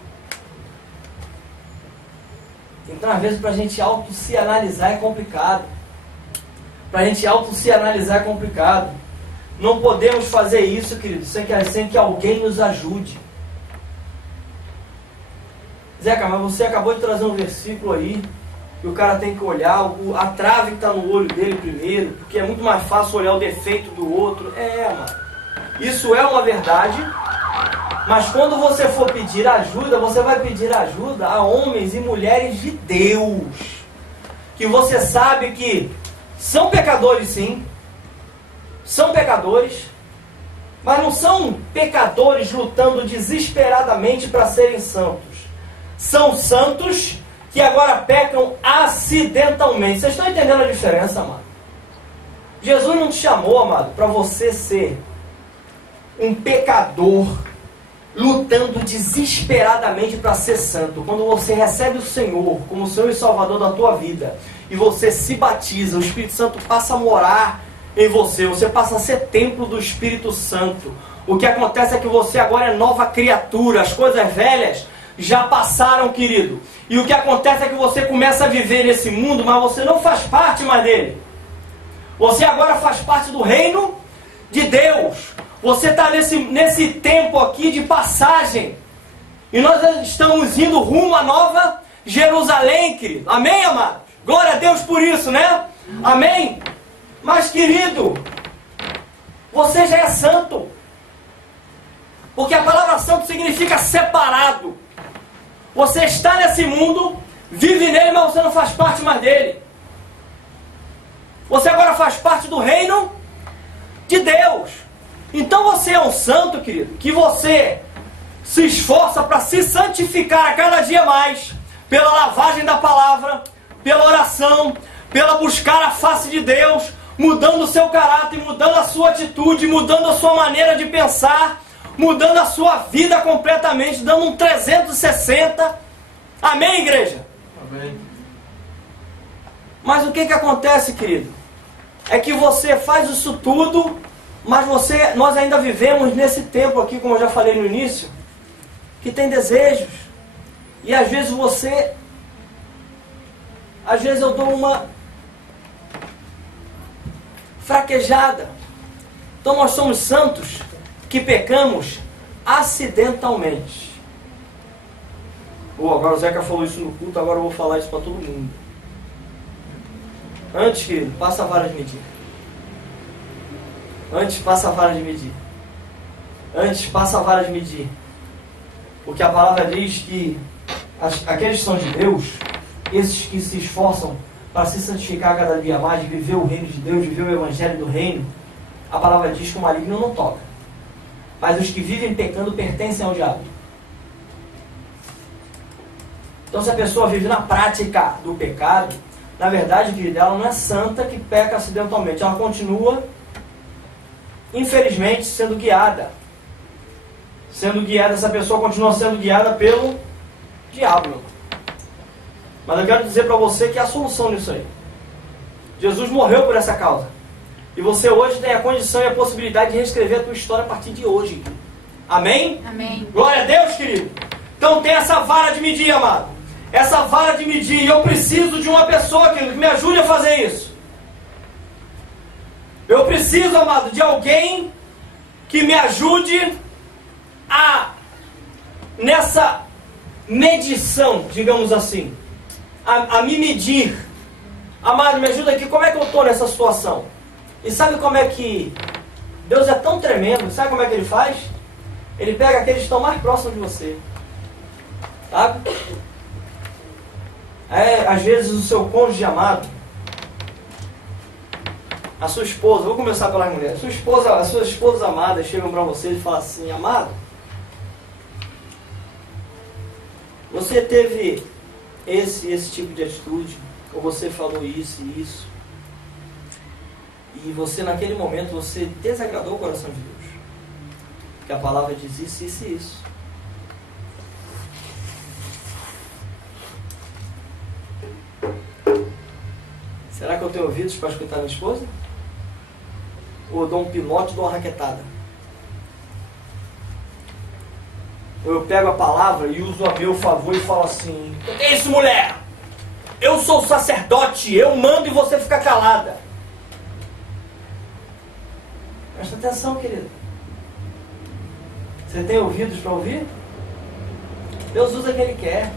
Então, às vezes, para a gente se analisar é complicado. Para a gente se analisar é complicado. Não podemos fazer isso, querido, sem que alguém nos ajude. Zeca, mas você acabou de trazer um versículo aí, que o cara tem que olhar a trave que está no olho dele primeiro, porque é muito mais fácil olhar o defeito do outro. Mano. Isso é uma verdade. Mas quando você for pedir ajuda, você vai pedir ajuda a homens e mulheres de Deus. Que você sabe que são pecadores, sim. São pecadores. Mas não são pecadores lutando desesperadamente para serem santos. São santos que agora pecam acidentalmente. Vocês estão entendendo a diferença, amado? Jesus não te chamou, amado, para você ser um pecador lutando desesperadamente para ser santo. Quando você recebe o Senhor como Senhor e Salvador da tua vida e você se batiza, o Espírito Santo passa a morar em você, você passa a ser templo do Espírito Santo. O que acontece é que você agora é nova criatura, as coisas velhas já passaram, querido. E o que acontece é que você começa a viver nesse mundo, mas você não faz parte mais dele. Você agora faz parte do reino de Deus. Você está nesse tempo aqui de passagem. E nós estamos indo rumo à nova Jerusalém, querido. Amém, amados? Glória a Deus por isso, né? Amém? Mas, querido, você já é santo. Porque a palavra santo significa separado. Você está nesse mundo, vive nele, mas você não faz parte mais dele. Você agora faz parte do reino de Deus. Então você é um santo, querido, que você se esforça para se santificar a cada dia mais, pela lavagem da palavra, pela oração, pela buscar a face de Deus, mudando o seu caráter, mudando a sua atitude, mudando a sua maneira de pensar, mudando a sua vida completamente, dando um 360. Amém, igreja? Amém. Mas o que acontece, querido? É que você faz isso tudo, mas nós ainda vivemos nesse tempo aqui, como eu já falei no início, que tem desejos. E às vezes eu dou uma fraquejada. Então nós somos santos que pecamos acidentalmente. Agora o Zeca falou isso no culto, agora eu vou falar isso para todo mundo. Antes, querido, passa a vara de medir. Antes, passa a vara de medir. Antes, passa a vara de medir. Porque a palavra diz que aqueles que são de Deus, esses que se esforçam para se santificar cada dia mais, viver o reino de Deus, viver o evangelho do reino, a palavra diz que o maligno não toca. Mas os que vivem pecando pertencem ao diabo. Então, se a pessoa vive na prática do pecado, na verdade, querida, ela não é santa que peca acidentalmente. Ela continua, infelizmente, sendo guiada. Essa pessoa continua sendo guiada pelo diabo. Mas eu quero dizer para você que há solução nisso aí. Jesus morreu por essa causa. E você hoje tem a condição e a possibilidade de reescrever a tua história a partir de hoje. Amém? Amém. Glória a Deus, querido. Então tem essa vara de medir, amado. Essa vara de medir. E eu preciso de uma pessoa, querido, que me ajude a fazer isso. Eu preciso, amado, de alguém que me ajude nessa medição, digamos assim. A me medir. Amado, me ajuda aqui. Como é que eu estou nessa situação? E sabe como é que Deus é tão tremendo? Sabe como é que Ele faz? Ele pega aqueles que estão mais próximos de você. Sabe? Às vezes o seu cônjuge amado, a sua esposa, vou começar pelas mulheres. As suas esposas amadas chegam para você e falam assim: amado, você teve esse tipo de atitude, ou você falou isso e isso, e você naquele momento você desagradou o coração de Deus, porque a palavra diz isso, isso e isso. Será que eu tenho ouvidos para escutar minha esposa? Ou eu dou um pinote e dou uma raquetada? Ou eu pego a palavra e uso a meu favor e falo assim: que é isso, mulher? Eu sou o sacerdote, eu mando e você fica calada. Presta atenção, querido. Você tem ouvidos para ouvir? Deus usa quem Ele quer.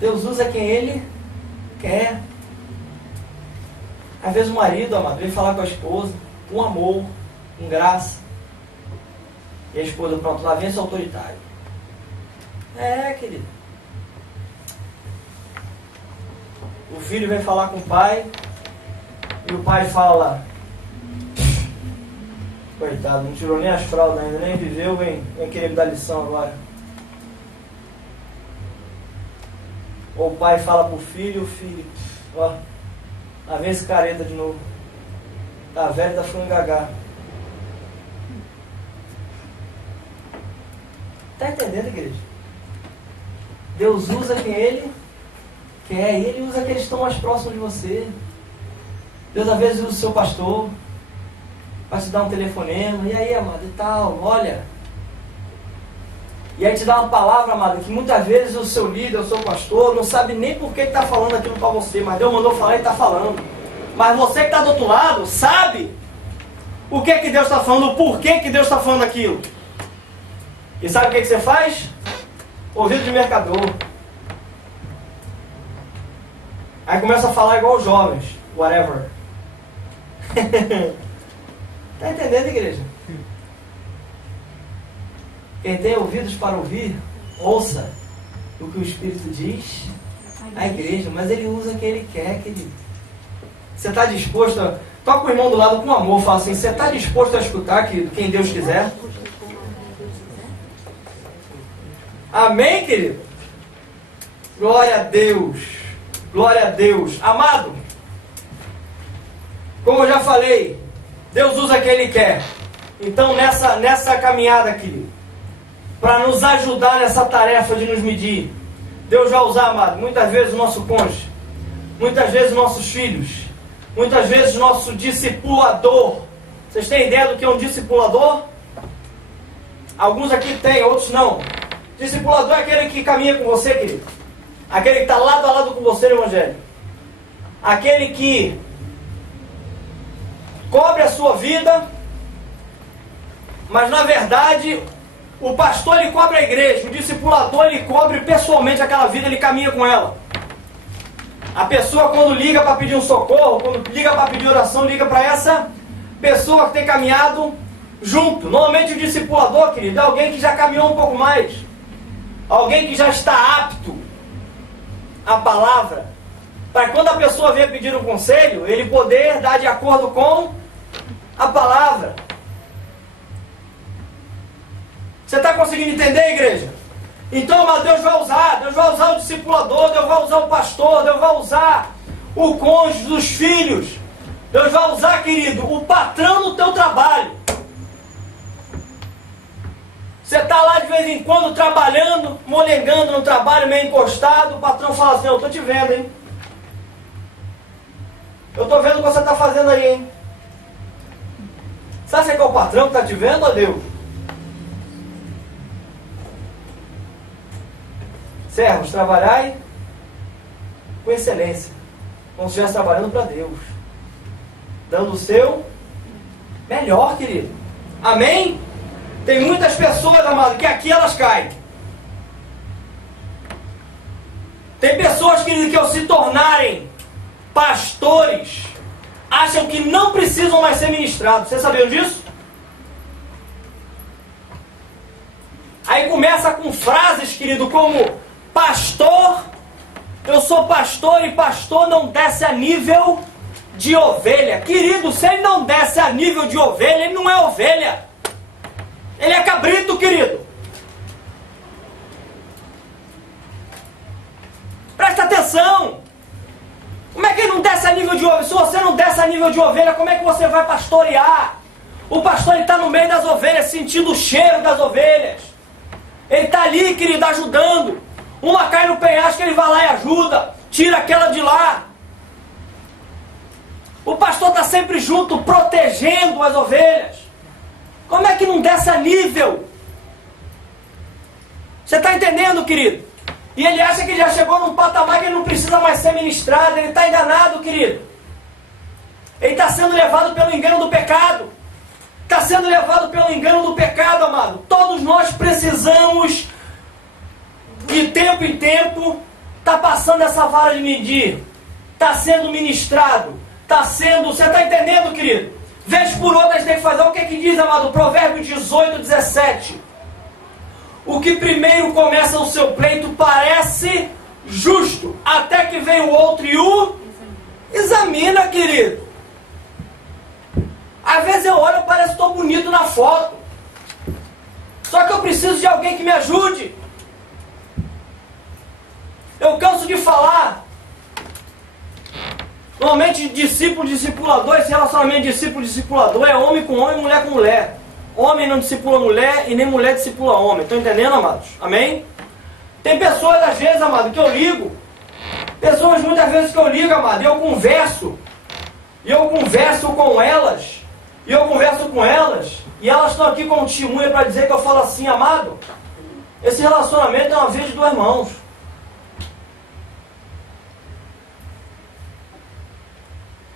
Deus usa quem Ele quer. Às vezes o marido, amado, vem falar com a esposa com amor, com graça. E a esposa, pronto, lá vem esse autoritário. Querido. O filho vem falar com o pai e o pai fala: coitado, não tirou nem as fraldas ainda, nem viveu, vem querer me dar lição agora. Ou o pai fala pro filho, o filho, ó, lá vem esse careta de novo. Tá velho, tá ficando gaga. Tá entendendo, igreja? Deus usa quem Ele quer, e Ele usa aqueles que estão mais próximos de você. Deus às vezes usa o seu pastor para te dar um telefonema: e aí, amado, e tal, olha. E aí te dá uma palavra, amado, que muitas vezes o seu líder, o seu pastor, não sabe nem por que está falando aquilo para você, mas Deus mandou falar e está falando. Mas você que está do outro lado, sabe o que Deus está falando, o porquê que Deus está falando aquilo. E sabe o que você faz? Ouvido de mercador. Aí começa a falar igual os jovens, whatever. Tá entendendo, igreja? Quem tem ouvidos para ouvir, ouça o que o Espírito diz à igreja. Mas Ele usa quem Ele quer, querido. Você está disposto a... Toca o irmão do lado com amor, fala assim: você está disposto a escutar, querido, quem Deus quiser? Amém, querido? Glória a Deus. Glória a Deus. Amado, como eu já falei, Deus usa quem Ele quer. Então nessa caminhada, querido, para nos ajudar nessa tarefa de nos medir, Deus vai usar, amado, muitas vezes o nosso cônjuge, muitas vezes os nossos filhos, muitas vezes o nosso discipulador. Vocês têm ideia do que é um discipulador? Alguns aqui têm, outros não. Discipulador é aquele que caminha com você, querido. Aquele que está lado a lado com você no Evangelho. Aquele que cobre a sua vida, mas na verdade o pastor ele cobre a igreja, o discipulador ele cobre pessoalmente aquela vida, ele caminha com ela. A pessoa quando liga para pedir um socorro, quando liga para pedir oração, liga para essa pessoa que tem caminhado junto. Normalmente o discipulador, querido, é alguém que já caminhou um pouco mais. Alguém que já está apto à palavra. Para quando a pessoa vier pedir um conselho, ele poder dar de acordo com a palavra. Você está conseguindo entender, igreja? Então, mas Deus vai usar o discipulador, Deus vai usar o pastor, Deus vai usar o cônjuge, os filhos. Deus vai usar, querido, o patrão no teu trabalho. Você está lá de vez em quando trabalhando, molengando no trabalho, meio encostado, o patrão fala assim, eu estou te vendo, hein? Eu estou vendo o que você está fazendo aí, hein? Sabe que é o patrão que está te vendo ou Deus? Servos, trabalhai com excelência, como se estivesse trabalhando para Deus, dando o seu melhor, querido. Amém? Tem muitas pessoas, amado, que aqui elas caem. Tem pessoas, querido, que ao se tornarem pastores, acham que não precisam mais ser ministrados. Vocês sabiam disso? Aí começa com frases, querido, como pastor, eu sou pastor e pastor não desce a nível de ovelha. Querido, se ele não desce a nível de ovelha, ele não é ovelha. Ele é cabrito, querido. Presta atenção. Como é que ele não desce a nível de ovelha? Se você não desce a nível de ovelha, como é que você vai pastorear? O pastor está no meio das ovelhas, sentindo o cheiro das ovelhas. Ele está ali, querido, ajudando. Uma cai no penhasco, ele vai lá e ajuda. Tira aquela de lá. O pastor está sempre junto, protegendo as ovelhas. Como é que não desce a nível? Você está entendendo, querido? E ele acha que já chegou num patamar que ele não precisa mais ser ministrado. Ele está enganado, querido. Ele está sendo levado pelo engano do pecado. Está sendo levado pelo engano do pecado, amado. Todos nós precisamos, de tempo em tempo, está passando essa vara de medir. Está sendo ministrado. Está sendo... Você está entendendo, querido? Vez por outra a gente tem que fazer. O que é que diz, amado? Provérbio 18, 17. O que primeiro começa o seu pleito parece justo, até que vem o outro e o examina, querido. Às vezes eu olho e parece que estou bonito na foto. Só que eu preciso de alguém que me ajude. Eu canso de falar. Normalmente discípulo, discipulador, esse relacionamento discípulo-discipulador é homem com homem, mulher com mulher. Homem não discipula mulher e nem mulher discipula homem. Estão entendendo, amados? Amém? Tem pessoas, às vezes, amado, que eu ligo. Pessoas, muitas vezes, que eu ligo, amado, e eu converso. E eu converso com elas. E elas estão aqui como testemunha para dizer que eu falo assim, amado, esse relacionamento é uma vez de duas mãos.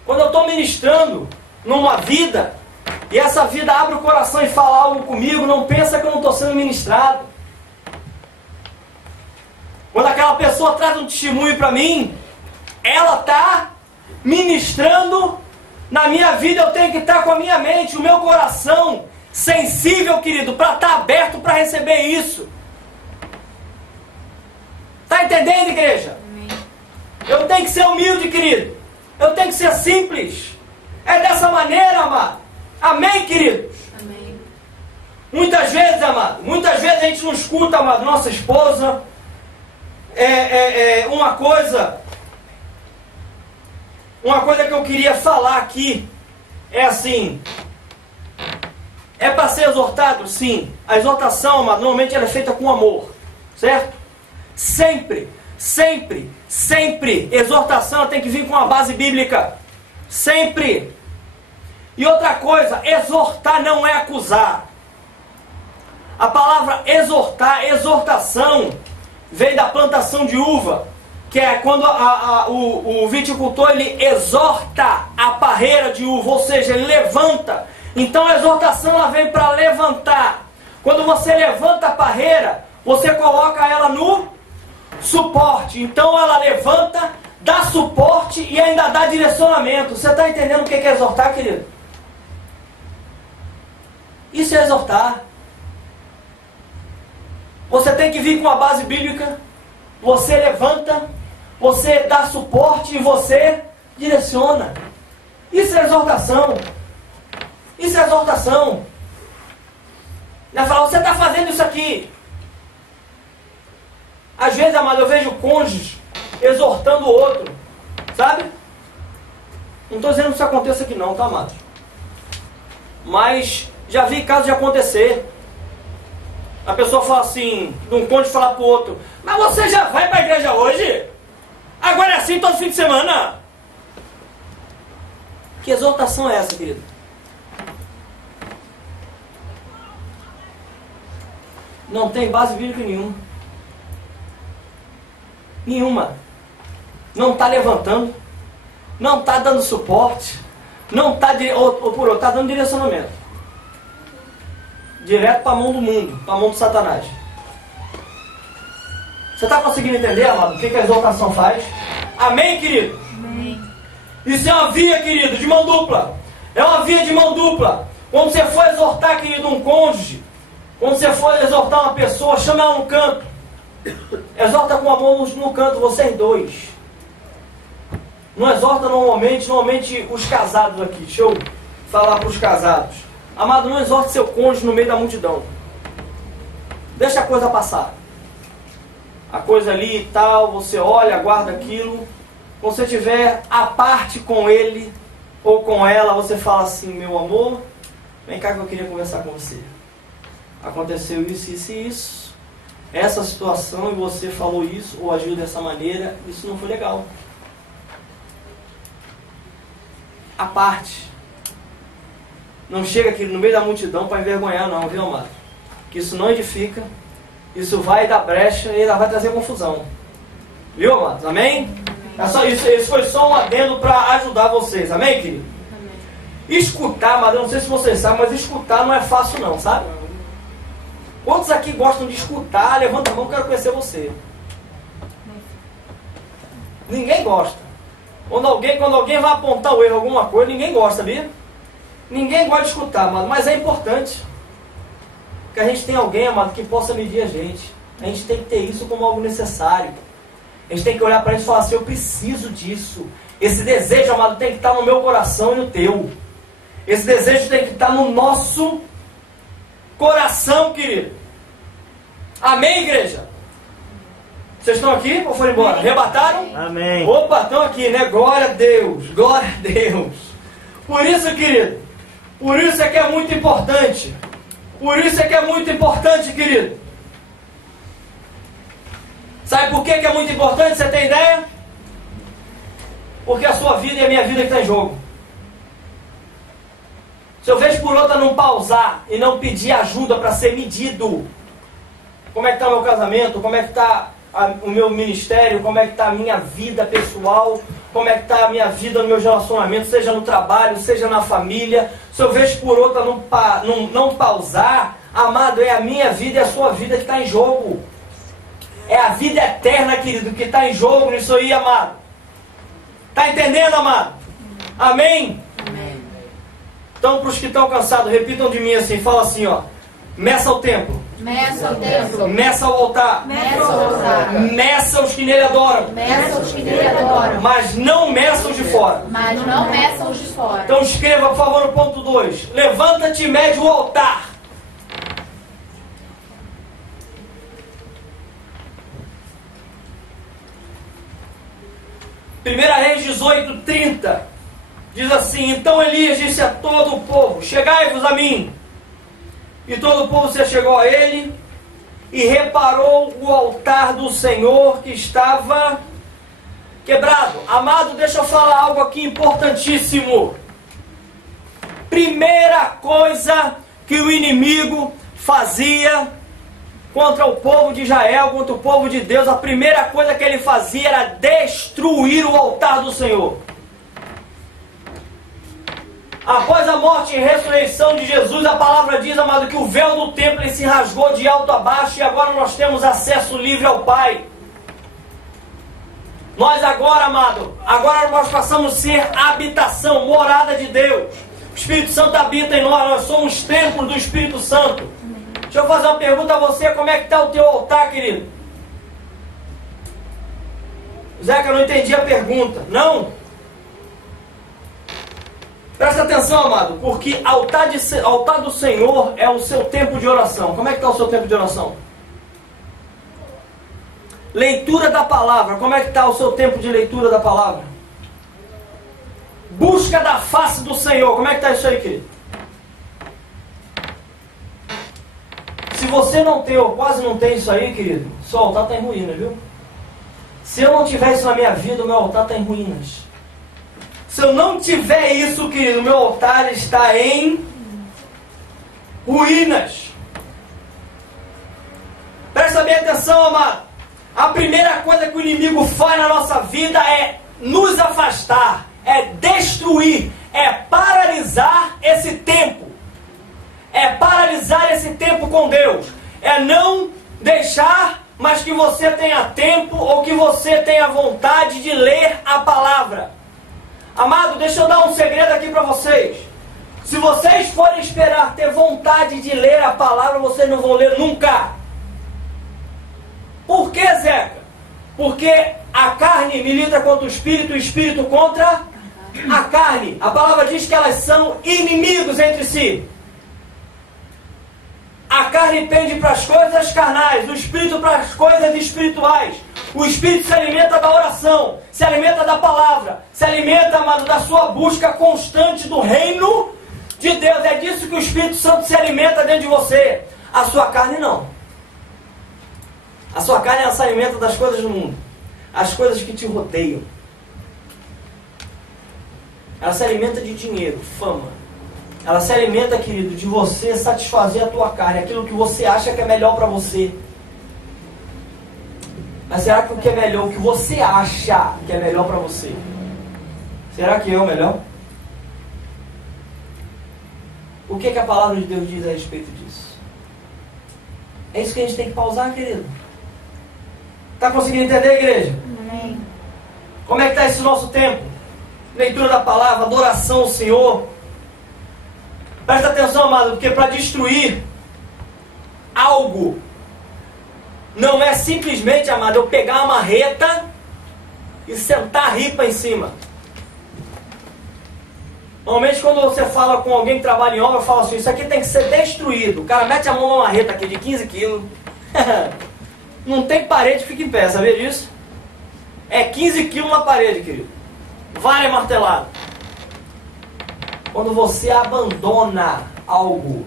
Quando eu estou ministrando numa vida, e essa vida abre o coração e fala algo comigo, não pensa que eu não estou sendo ministrado. Quando aquela pessoa traz um testemunho para mim, ela está ministrando na minha vida. Eu tenho que estar com a minha mente, o meu coração sensível, querido, para estar aberto para receber isso. Está entendendo, igreja? Amém. Eu tenho que ser humilde, querido. Eu tenho que ser simples. É dessa maneira, amado. Amém, queridos? Amém. Muitas vezes, amado, muitas vezes a gente não escuta, amado, nossa esposa. Uma coisa que eu queria falar aqui é assim: é para ser exortado? Sim. A exortação, amado, normalmente ela é feita com amor, certo? Sempre, exortação tem que vir com uma base bíblica. Sempre. E outra coisa, exortar não é acusar. A palavra exortar, exortação, vem da plantação de uva, que é quando o viticultor ele exorta a parreira de uva, ou seja, ele levanta. Então a exortação ela vem para levantar. Quando você levanta a parreira, você coloca ela no suporte. Então ela levanta, dá suporte e ainda dá direcionamento. Você está entendendo o que é exortar, querido? Isso é exortar. Você tem que vir com uma base bíblica, você levanta, você dá suporte e você direciona. Isso é exortação. Isso é exortação. Vai falar, você está fazendo isso aqui. Às vezes, amado, eu vejo cônjuges exortando o outro, sabe? Não estou dizendo que isso aconteça aqui não, tá, amado? Mas já vi casos de acontecer. A pessoa fala assim, de um cônjuge falar para o outro, mas você já vai para a igreja hoje? Agora é assim todo fim de semana? Que exortação é essa, querido? Não tem base bíblica nenhuma. Nenhuma. Não está levantando. Não está dando suporte. Não está, ou por outro, está dando direcionamento. Direto para a mão do mundo, para a mão do Satanás. Você está conseguindo entender, amado, o que a exortação faz? Amém, querido? Amém. Isso é uma via, querido, de mão dupla. É uma via de mão dupla. Quando você for exortar, querido, um cônjuge, quando você for exortar uma pessoa, chama ela no canto. Exorta com a mão no canto, vocês dois. Não exorta normalmente os casados aqui. Deixa eu falar para os casados. Amado, não exorte seu cônjuge no meio da multidão. Deixa a coisa passar. A coisa ali e tal, você olha, guarda aquilo. Quando você estiver à parte com ele ou com ela, você fala assim, meu amor, vem cá que eu queria conversar com você. Aconteceu isso, isso e isso. Essa situação e você falou isso ou agiu dessa maneira, isso não foi legal. À parte. Não chega aqui no meio da multidão para envergonhar não, viu, amado? Que isso não edifica, isso vai dar brecha e ainda vai trazer confusão. Viu, amado? Amém? É só isso, foi só um adendo para ajudar vocês, amém, querido? Amém. Escutar, amado, eu não sei se vocês sabem, mas escutar não é fácil não, sabe? Quantos aqui gostam de escutar? Levanta a mão, quero conhecer você. Ninguém gosta. Quando alguém vai apontar o erro, alguma coisa, ninguém gosta, sabia? Ninguém gosta de escutar, amado, mas é importante. Que a gente tenha alguém, amado, que possa medir a gente. A gente tem que ter isso como algo necessário. A gente tem que olhar para isso e falar assim, eu preciso disso. Esse desejo, amado, tem que estar no meu coração e no teu. Esse desejo tem que estar no nosso coração, querido. Amém, igreja? Vocês estão aqui ou foram embora? Arrebataram? Amém. Opa, estão aqui, né? Glória a Deus, glória a Deus. Por isso, querido, por isso é que é muito importante. Por isso é que é muito importante, querido. Sabe por que é muito importante? Você tem ideia? Porque a sua vida e a minha vida que está em jogo. Se eu vejo por outra não pausar e não pedir ajuda para ser medido, como é que está o meu casamento, como é que está o meu ministério, como é que está a minha vida pessoal, como é que está a minha vida no meu relacionamento, seja no trabalho, seja na família. Se eu vejo por outra não pausar, amado, é a minha vida e a sua vida que está em jogo. É a vida eterna, querido, que está em jogo nisso aí, amado. Está entendendo, amado? Amém? Amém. Então, para os que estão cansados, repitam de mim assim, fala assim, ó. Meça o templo. Meça o templo. Meça o altar. Meça o altar. Meça os que nele adoram. Meça os que nele adoram. Mas não meça os de fora. Mas não meça os de fora. Então escreva, por favor, no ponto 2. Levanta-te e mede o altar. Primeira Reis 18:30 diz assim: então Elias disse a todo o povo: chegai-vos a mim. E todo o povo se chegou a ele e reparou o altar do Senhor que estava quebrado. Amado, deixa eu falar algo aqui importantíssimo. Primeira coisa que o inimigo fazia contra o povo de Israel, contra o povo de Deus, a primeira coisa que ele fazia era destruir o altar do Senhor. Após a morte e ressurreição de Jesus, a palavra diz, amado, que o véu do templo ele se rasgou de alto a baixo e agora nós temos acesso livre ao Pai. Nós agora, amado, agora nós passamos a ser habitação, morada de Deus. O Espírito Santo habita em nós, nós somos templo do Espírito Santo. Deixa eu fazer uma pergunta a você, como é que está o teu altar, querido? Zeca, eu não entendi a pergunta. Não? Presta atenção, amado, porque altar do Senhor é o seu tempo de oração. Como é que está o seu tempo de oração? Leitura da palavra, como é que está o seu tempo de leitura da palavra? Busca da face do Senhor, como é que está isso aí, querido? Se você não tem ou quase não tem isso aí, querido, seu altar está em ruínas, viu? Se eu não tiver isso na minha vida, o meu altar está em ruínas. Se eu não tiver isso, querido, o meu altar está em ruínas. Presta bem atenção, amado. A primeira coisa que o inimigo faz na nossa vida é nos afastar, é destruir, é paralisar esse tempo. É paralisar esse tempo com Deus. É não deixar, mas que você tenha tempo ou que você tenha vontade de ler a palavra. Amado, deixa eu dar um segredo aqui para vocês. Se vocês forem esperar ter vontade de ler a palavra, vocês não vão ler nunca. Por que, Zeca? Porque a carne milita contra o espírito contra a carne. A palavra diz que elas são inimigos entre si. A carne pende para as coisas carnais, o espírito para as coisas espirituais. O espírito se alimenta da oração, se alimenta da palavra, se alimenta, amado, da sua busca constante do reino de Deus. É disso que o Espírito Santo se alimenta dentro de você. A sua carne não. A sua carne, ela se alimenta das coisas do mundo, as coisas que te rodeiam. Ela se alimenta de dinheiro, fama. Ela se alimenta, querido, de você satisfazer a tua carne, aquilo que você acha que é melhor para você. Mas será que o que é melhor, o que você acha que é melhor para você, será que é o melhor? O que a palavra de Deus diz a respeito disso? É isso que a gente tem que pausar, querido. Está conseguindo entender, igreja? Amém. Como é que está esse nosso tempo? Leitura da palavra, adoração ao Senhor. Presta atenção, amado, porque para destruir algo, não é simplesmente, amado, eu pegar uma marreta e sentar a ripa em cima. Normalmente quando você fala com alguém que trabalha em obra, fala assim, isso aqui tem que ser destruído. O cara mete a mão numa marreta aqui de 15 quilos. Não tem parede, fica em pé, sabia disso? É 15 quilos na parede, querido. Vale martelado. Quando você abandona algo,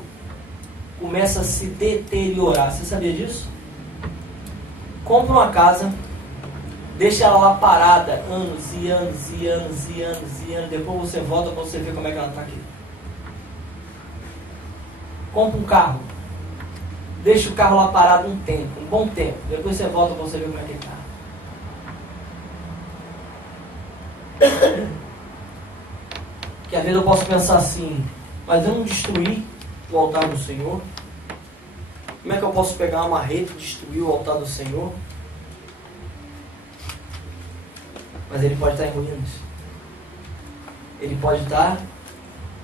começa a se deteriorar. Você sabia disso? Compra uma casa, deixa ela lá parada anos e anos e anos e anos e anos. Depois você volta para você ver como é que ela está aqui. Compra um carro, deixa o carro lá parado um tempo, um bom tempo. Depois você volta para você ver como é que ele está. Que às vezes eu posso pensar assim, mas eu não destruí o altar do Senhor. Como é que eu posso pegar uma marreta e destruir o altar do Senhor? Mas ele pode estar em ruínas. Ele pode estar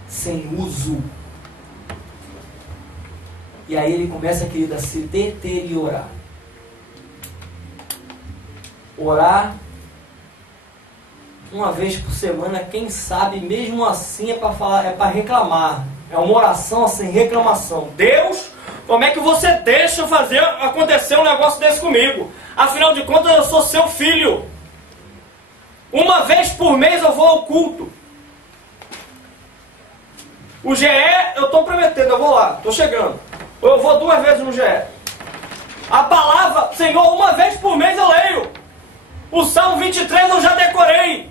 sem uso. E aí ele começa, querido, a se deteriorar. Orar uma vez por semana, quem sabe, mesmo assim é para falar, é para reclamar. É uma oração sem reclamação. Deus, como é que você deixa fazer acontecer um negócio desse comigo? Afinal de contas, eu sou seu filho. Uma vez por mês eu vou ao culto. O GE, eu estou prometendo, eu vou lá, estou chegando. Eu vou 2 vezes no GE. A palavra, Senhor, uma vez por mês eu leio. O Salmo 23 eu já decorei.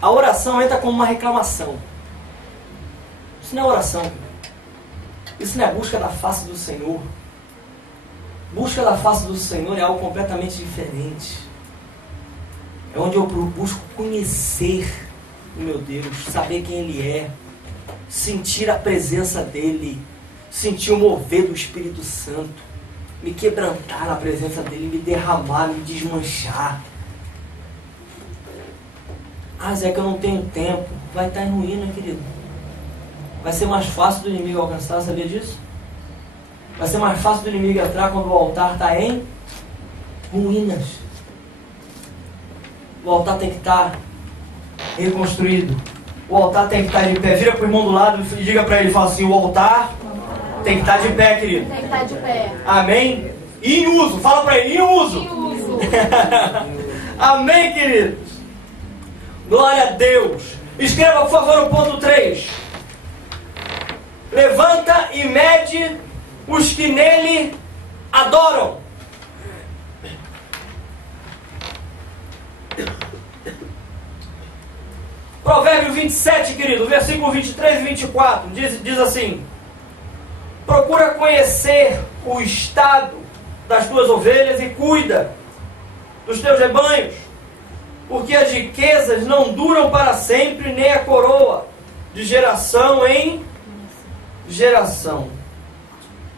A oração entra como uma reclamação. Isso não é oração. Isso não é busca da face do Senhor. Busca da face do Senhor é algo completamente diferente. É onde eu busco conhecer o meu Deus, saber quem Ele é, sentir a presença dEle, sentir o mover do Espírito Santo, me quebrantar na presença dEle, me derramar, me desmanchar. Ah, Zé, que eu não tenho tempo. Vai estar em ruína, querido. Vai ser mais fácil do inimigo alcançar, sabia disso? Vai ser mais fácil do inimigo entrar quando o altar está em ruínas. O altar tem que estar reconstruído. O altar tem que estar de pé. Vira para o irmão do lado e diga para ele, fala assim, o altar tem que estar de pé, querido. Tem que estar de pé. Amém? E em uso. Fala para ele, em uso. Em uso. Amém, queridos? Glória a Deus. Escreva, por favor, o ponto 3. Levanta e mede os que nele adoram. Provérbio 27, querido, versículo 23 e 24, diz assim: procura conhecer o estado das tuas ovelhas e cuida dos teus rebanhos, porque as riquezas não duram para sempre, nem a coroa de geração em geração.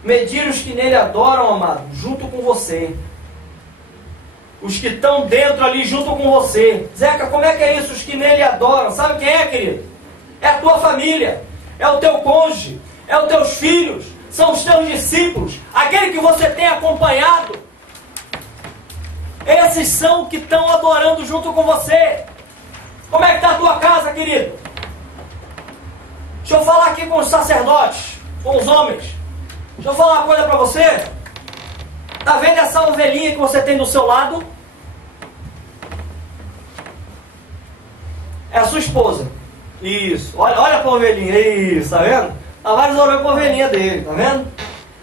Medir os que nele adoram, amado, junto com você. Os que estão dentro ali junto com você. Zeca, como é que é isso? Os que nele adoram. Sabe quem é, querido? É a tua família. É o teu cônjuge. É os teus filhos. São os teus discípulos. Aquele que você tem acompanhado. Esses são que estão adorando junto com você. Como é que está a tua casa, querido? Deixa eu falar aqui com os sacerdotes, com os homens. Deixa eu falar uma coisa para você. Está vendo essa ovelhinha que você tem do seu lado? É a sua esposa. Isso. Olha para a ovelhinha. Isso, tá vendo? Tá vários olhando para a ovelhinha dele, tá vendo?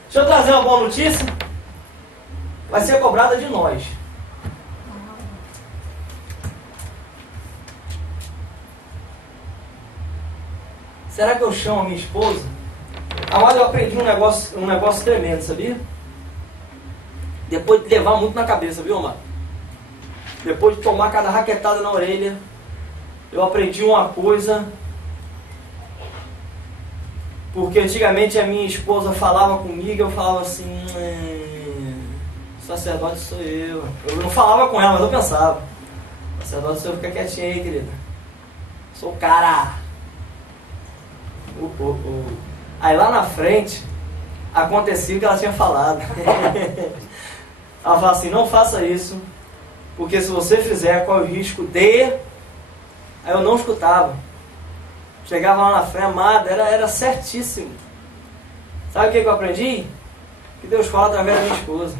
Deixa eu trazer uma boa notícia. Vai ser cobrada de nós. Será que eu chamo a minha esposa? Amado, eu aprendi um negócio tremendo, sabia? Depois de levar muito na cabeça, viu, amado? Depois de tomar cada raquetada na orelha, eu aprendi uma coisa. Porque antigamente a minha esposa falava comigo, eu falava assim, sacerdote sou eu. Eu não falava com ela, mas eu pensava, sacerdote sou eu, fica quietinho aí, querida. Sou o cara. Aí lá na frente, acontecia o que ela tinha falado. Ela fala assim, não faça isso, porque se você fizer, qual é o risco de... Aí eu não escutava. Chegava lá na frente, amada, era certíssimo. Sabe o que eu aprendi? Que Deus fala através da minha esposa.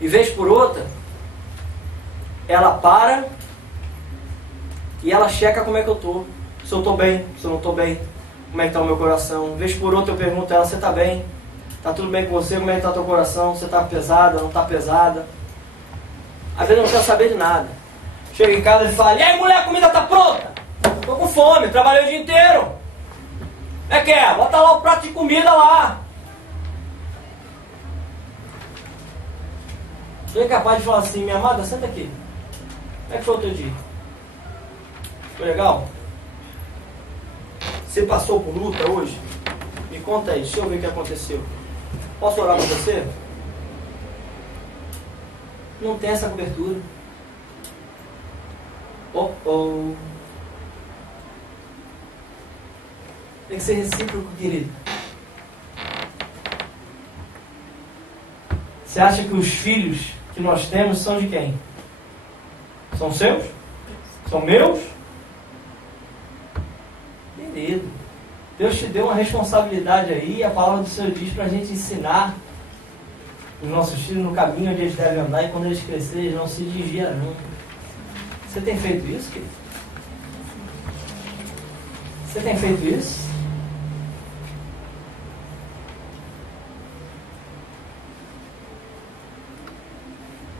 E vez por outra, ela para e ela checa como é que eu estou. Se eu estou bem, se eu não estou bem, como é que está o meu coração. Vez por outra eu pergunto a ela, você está bem? Está tudo bem com você? Como é que está o teu coração? Você está pesada, não está pesada? Às vezes eu não quero saber de nada. Chega em casa e fala, e aí mulher, a comida está pronta? Estou com fome, trabalhei o dia inteiro. Como é que é? Bota lá o prato de comida lá. Você é capaz de falar assim, minha amada, senta aqui. Como é que foi o teu dia? Foi legal? Você passou por luta hoje? Me conta aí, deixa eu ver o que aconteceu. Posso orar por você? Não tem essa cobertura. Tem que ser recíproco, querido. Você acha que os filhos que nós temos são de quem? São seus? São meus? Querido, Deus te deu uma responsabilidade aí, a palavra do Senhor diz para a gente ensinar os nossos filhos no caminho onde eles devem andar, e quando eles crescerem, eles não se desviarão. Você tem feito isso, querido? Você tem feito isso?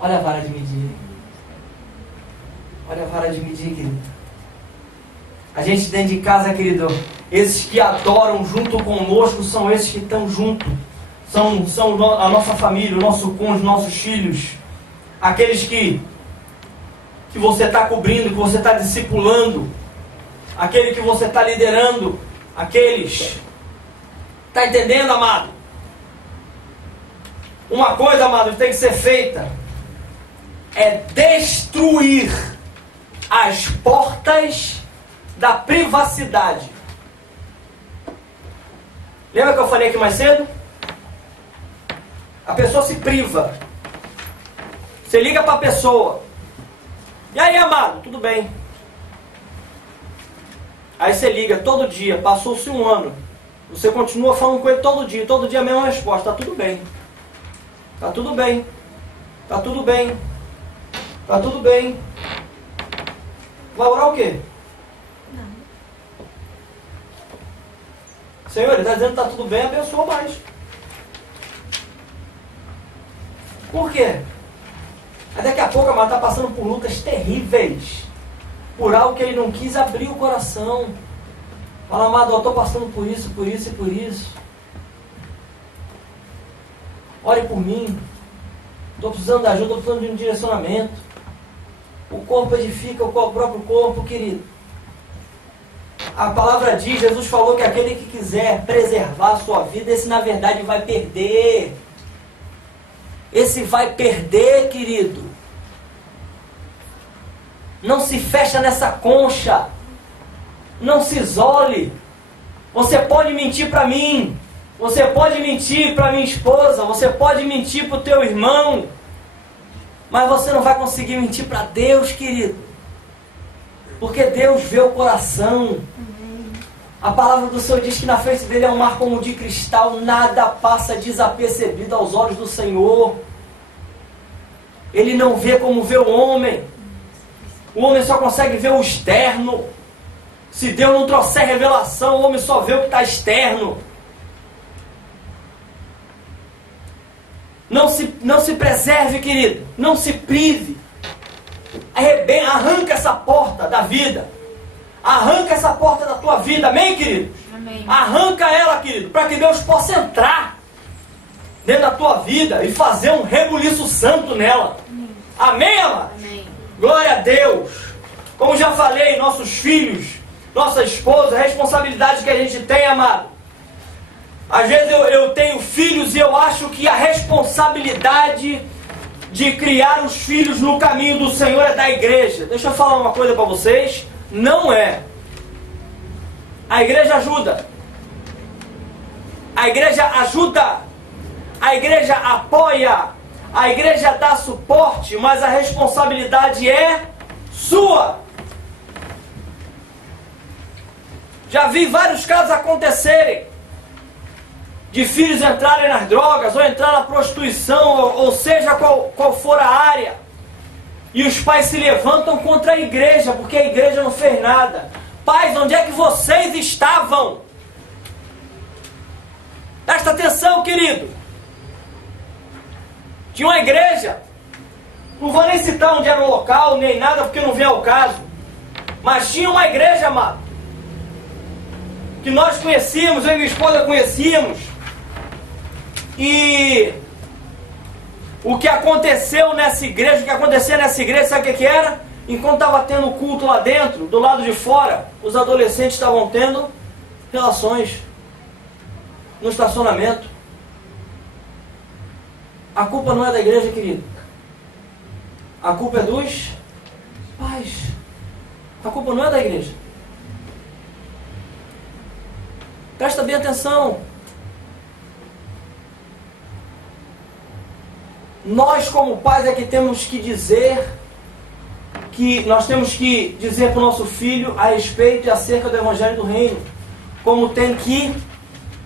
Olha a vara de medir. Olha a vara de medir, querido. A gente dentro de casa, querido, esses que adoram junto conosco são esses que estão junto. São a nossa família, o nosso cônjuge, nossos filhos. Aqueles que você está cobrindo, que você está discipulando. Aquele que você está liderando. Aqueles. Está entendendo, amado? Uma coisa, amado, que tem que ser feita é destruir as portas da privacidade. Lembra que eu falei aqui mais cedo? A pessoa se priva. Você liga para a pessoa. E aí, amado? Tudo bem. Aí você liga todo dia. Passou-se um ano. Você continua falando com ele todo dia a mesma resposta. Tá tudo bem. Tá tudo bem. Tá tudo bem. Tá tudo bem. Vai orar o quê? Não. Senhor, ele está dizendo que tá tudo bem, abençoa mais. Por quê? Aí daqui a pouco a mãe está passando por lutas terríveis. Por algo que ele não quis abrir o coração. Fala, amado, eu estou passando por isso, por isso e por isso. Ore por mim. Estou precisando de ajuda, estou precisando de um direcionamento. O corpo edifica o próprio corpo, querido. A palavra diz, Jesus falou que aquele que quiser preservar a sua vida, esse na verdade vai perder. Esse vai perder, querido. Não se fecha nessa concha. Não se isole. Você pode mentir para mim. Você pode mentir para minha esposa. Você pode mentir para o teu irmão. Mas você não vai conseguir mentir para Deus, querido. Porque Deus vê o coração. A palavra do Senhor diz que na frente dele é um mar como de cristal. Nada passa desapercebido aos olhos do Senhor. Ele não vê como vê o homem. O homem só consegue ver o externo. Se Deus não trouxer revelação, o homem só vê o que está externo. Não se preserve, querido. Não se prive. Arranca essa porta da vida. Arranca essa porta da tua vida. Amém, querido? Amém. Arranca ela, querido, para que Deus possa entrar dentro da tua vida e fazer um rebuliço santo nela. Amém, amado? Amém. Glória a Deus. Como já falei, nossos filhos, nossa esposa, a responsabilidade que a gente tem, amado. Às vezes eu tenho filhos e eu acho que a responsabilidade de criar os filhos no caminho do Senhor é da igreja. Deixa eu falar uma coisa para vocês. Não é. A igreja ajuda. A igreja ajuda. A igreja apoia. A igreja dá suporte, mas a responsabilidade é sua. Já vi vários casos acontecerem de filhos entrarem nas drogas, ou entrar na prostituição, ou seja qual for a área. E os pais se levantam contra a igreja, porque a igreja não fez nada. Pais, onde é que vocês estavam? Presta atenção, querido. Tinha uma igreja, não vou nem citar onde era o local, nem nada, porque não vem ao caso. Mas tinha uma igreja, amado, que nós conhecíamos, eu e minha esposa conhecíamos. E o que aconteceu nessa igreja, sabe o que era? Enquanto estava tendo culto lá dentro, do lado de fora, os adolescentes estavam tendo relações no estacionamento. A culpa não é da igreja, querido. A culpa é dos pais. A culpa não é da igreja. Presta bem atenção. Nós, como pais, é que temos que dizer, para o nosso filho a respeito e acerca do Evangelho do Reino, como tem que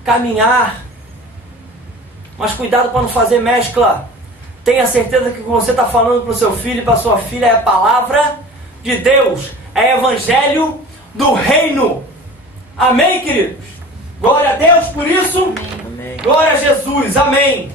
caminhar. Mas cuidado para não fazer mescla. Tenha certeza que o que você está falando para o seu filho e para a sua filha é a palavra de Deus, é Evangelho do Reino. Amém, queridos? Glória a Deus por isso. Amém. Glória a Jesus. Amém.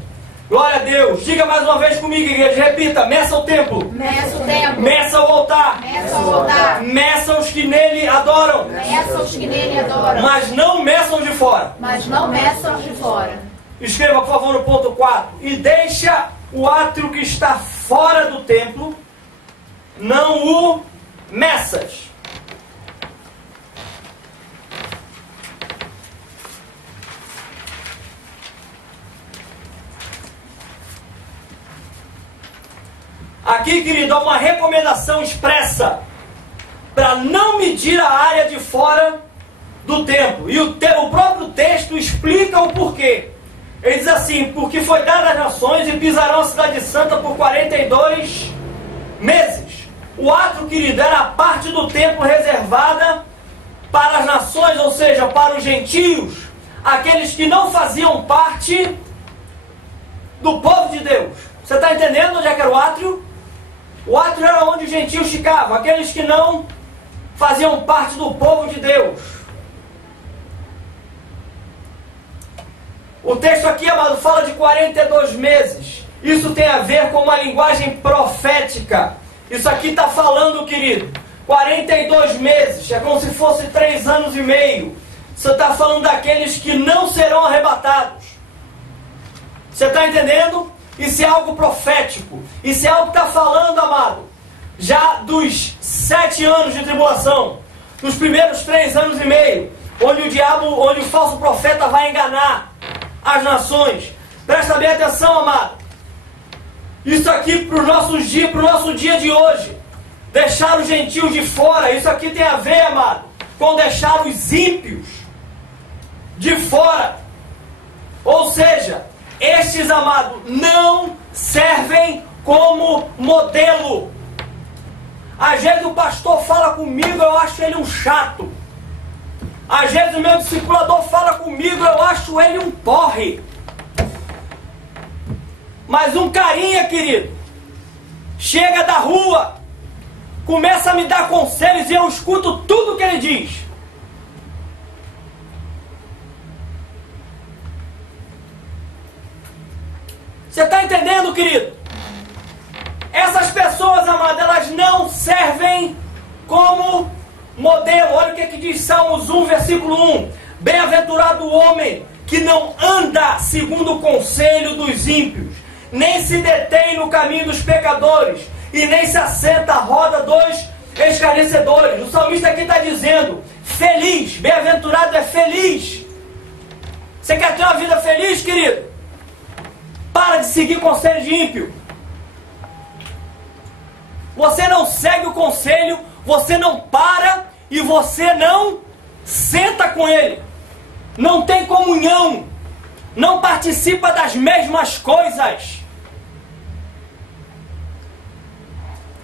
Glória a Deus. Diga mais uma vez comigo, igreja. Repita. Meça o templo. Meça o templo. Meça o altar. Meça o altar. Meça os que nele adoram. Meça os que nele adoram. Mas não meçam de fora. Mas não meçam os de fora. Escreva, por favor, no ponto 4. E deixa o átrio que está fora do templo, não o meças. Aqui, querido, há uma recomendação expressa. para não medir a área de fora do templo. E o próprio texto explica o porquê. Ele diz assim: porque foi dada às nações e pisarão a cidade santa por 42 meses. O átrio, querido, era a parte do templo reservada para as nações, ou seja, para os gentios, aqueles que não faziam parte do povo de Deus. Você está entendendo onde é que era o átrio? O átrio era onde os gentios ficavam, aqueles que não faziam parte do povo de Deus. O texto aqui, amado, fala de 42 meses. Isso tem a ver com uma linguagem profética. Isso aqui está falando, querido, 42 meses. É como se fosse 3 anos e meio. Você está falando daqueles que não serão arrebatados. Você está entendendo? Isso é algo profético. Isso é algo que está falando, amado, já dos 7 anos de tribulação. Dos primeiros 3 anos e meio. Onde o diabo, onde o falso profeta vai enganar as nações. Presta bem atenção, amado. Isso aqui para o nosso dia de hoje. Deixar os gentios de fora. Isso aqui tem a ver, amado, com deixar os ímpios de fora. Ou seja, estes, amado, não servem como modelo. Às vezes o pastor fala comigo, eu acho ele um chato. Às vezes o meu discipulador fala comigo, eu acho ele um porre. Mas um carinha, querido, chega da rua, começa a me dar conselhos e eu escuto tudo que ele diz. Você está entendendo, querido? Essas pessoas, amadas, elas não servem como modelo. Olha o que diz Salmos 1, versículo 1. Bem-aventurado o homem que não anda segundo o conselho dos ímpios, nem se detém no caminho dos pecadores, e nem se assenta à roda dos escarnecedores. O salmista aqui está dizendo, feliz, bem-aventurado é feliz. Você quer ter uma vida feliz, querido? Para de seguir conselho de ímpio. Você não segue o conselho, você não para e você não senta com ele. Não tem comunhão. Não participa das mesmas coisas.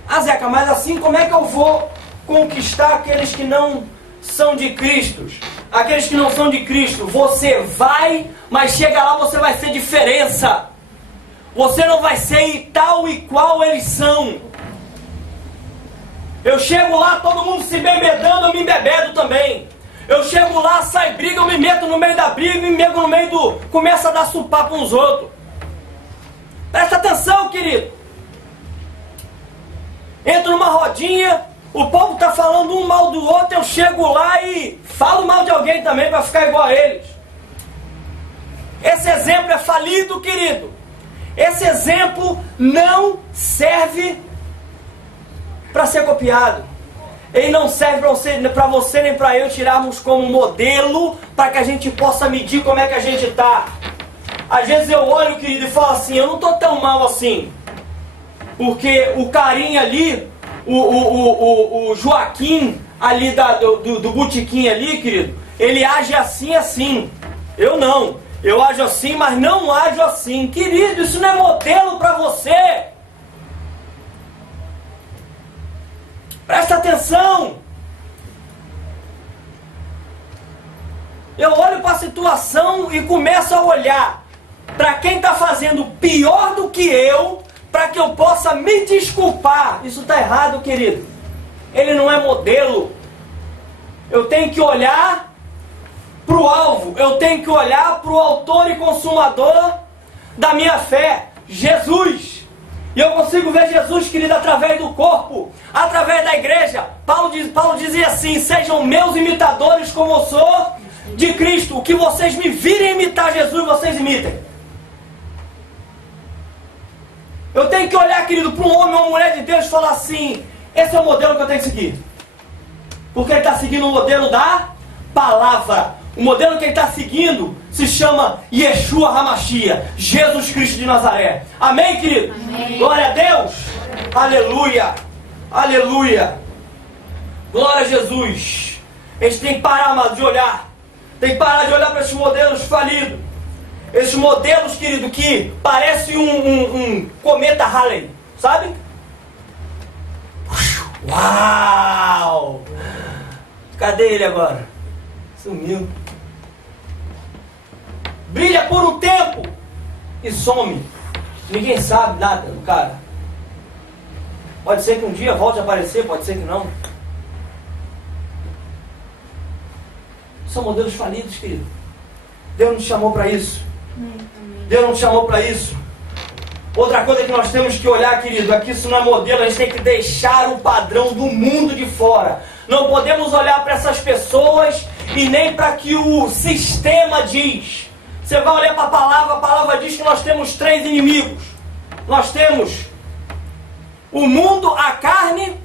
Ah, Zeca, mas assim como é que eu vou conquistar aqueles que não são de Cristo? Aqueles que não são de Cristo. Você vai, mas chega lá você vai ser diferença. Você não vai ser tal e qual eles são. Eu chego lá, todo mundo se bebedando, eu me embebedo também. Eu chego lá, sai briga, eu me meto no meio da briga, me meto no meio do... Começa a dar supapo uns outros. Presta atenção, querido. Entro numa rodinha, o povo está falando um mal do outro, eu chego lá e falo mal de alguém também para ficar igual a eles. Esse exemplo é falido, querido. Esse exemplo não serve para ser copiado. Ele não serve para você nem para eu tirarmos como modelo para que a gente possa medir como é que a gente está. Às vezes eu olho, querido, e falo assim, eu não estou tão mal assim. Porque o carinha ali, o Joaquim ali do botequim ali, querido, ele age assim, assim. Eu não. Eu ajo assim, mas não ajo assim. Querido, isso não é modelo para você. Presta atenção. Eu olho para a situação e começo a olhar para quem está fazendo pior do que eu, para que eu possa me desculpar. Isso está errado, querido. Ele não é modelo. Eu tenho que olhar para o alvo. Eu tenho que olhar para o autor e consumador da minha fé, Jesus. E eu consigo ver Jesus, querido, através do corpo, através da igreja. Paulo dizia assim, sejam meus imitadores como eu sou de Cristo. O que vocês me virem imitar Jesus, vocês imitem. Eu tenho que olhar, querido, para um homem ou uma mulher de Deus e falar assim, esse é o modelo que eu tenho que seguir. Porque ele está seguindo o modelo da palavra. O modelo que ele está seguindo se chama Yeshua HaMashiach, Jesus Cristo de Nazaré. Amém, querido? Amém. Glória a Deus. Aleluia. Aleluia. Glória a Jesus. A gente tem que parar, amado, de olhar. Tem que parar de olhar para esses modelos falidos. Esses modelos, querido, que parecem um cometa Halley, sabe? Uau! Cadê ele agora? Sumiu. Brilha por um tempo e some. Ninguém sabe nada do cara. Pode ser que um dia volte a aparecer, pode ser que não. São modelos falidos, querido. Deus não te chamou para isso. Deus não te chamou para isso. Outra coisa que nós temos que olhar, querido, é que isso não é modelo. A gente tem que deixar o padrão do mundo de fora. Não podemos olhar para essas pessoas e nem para que o sistema diz. Você vai olhar para a palavra diz que nós temos 3 inimigos. Nós temos o mundo, a carne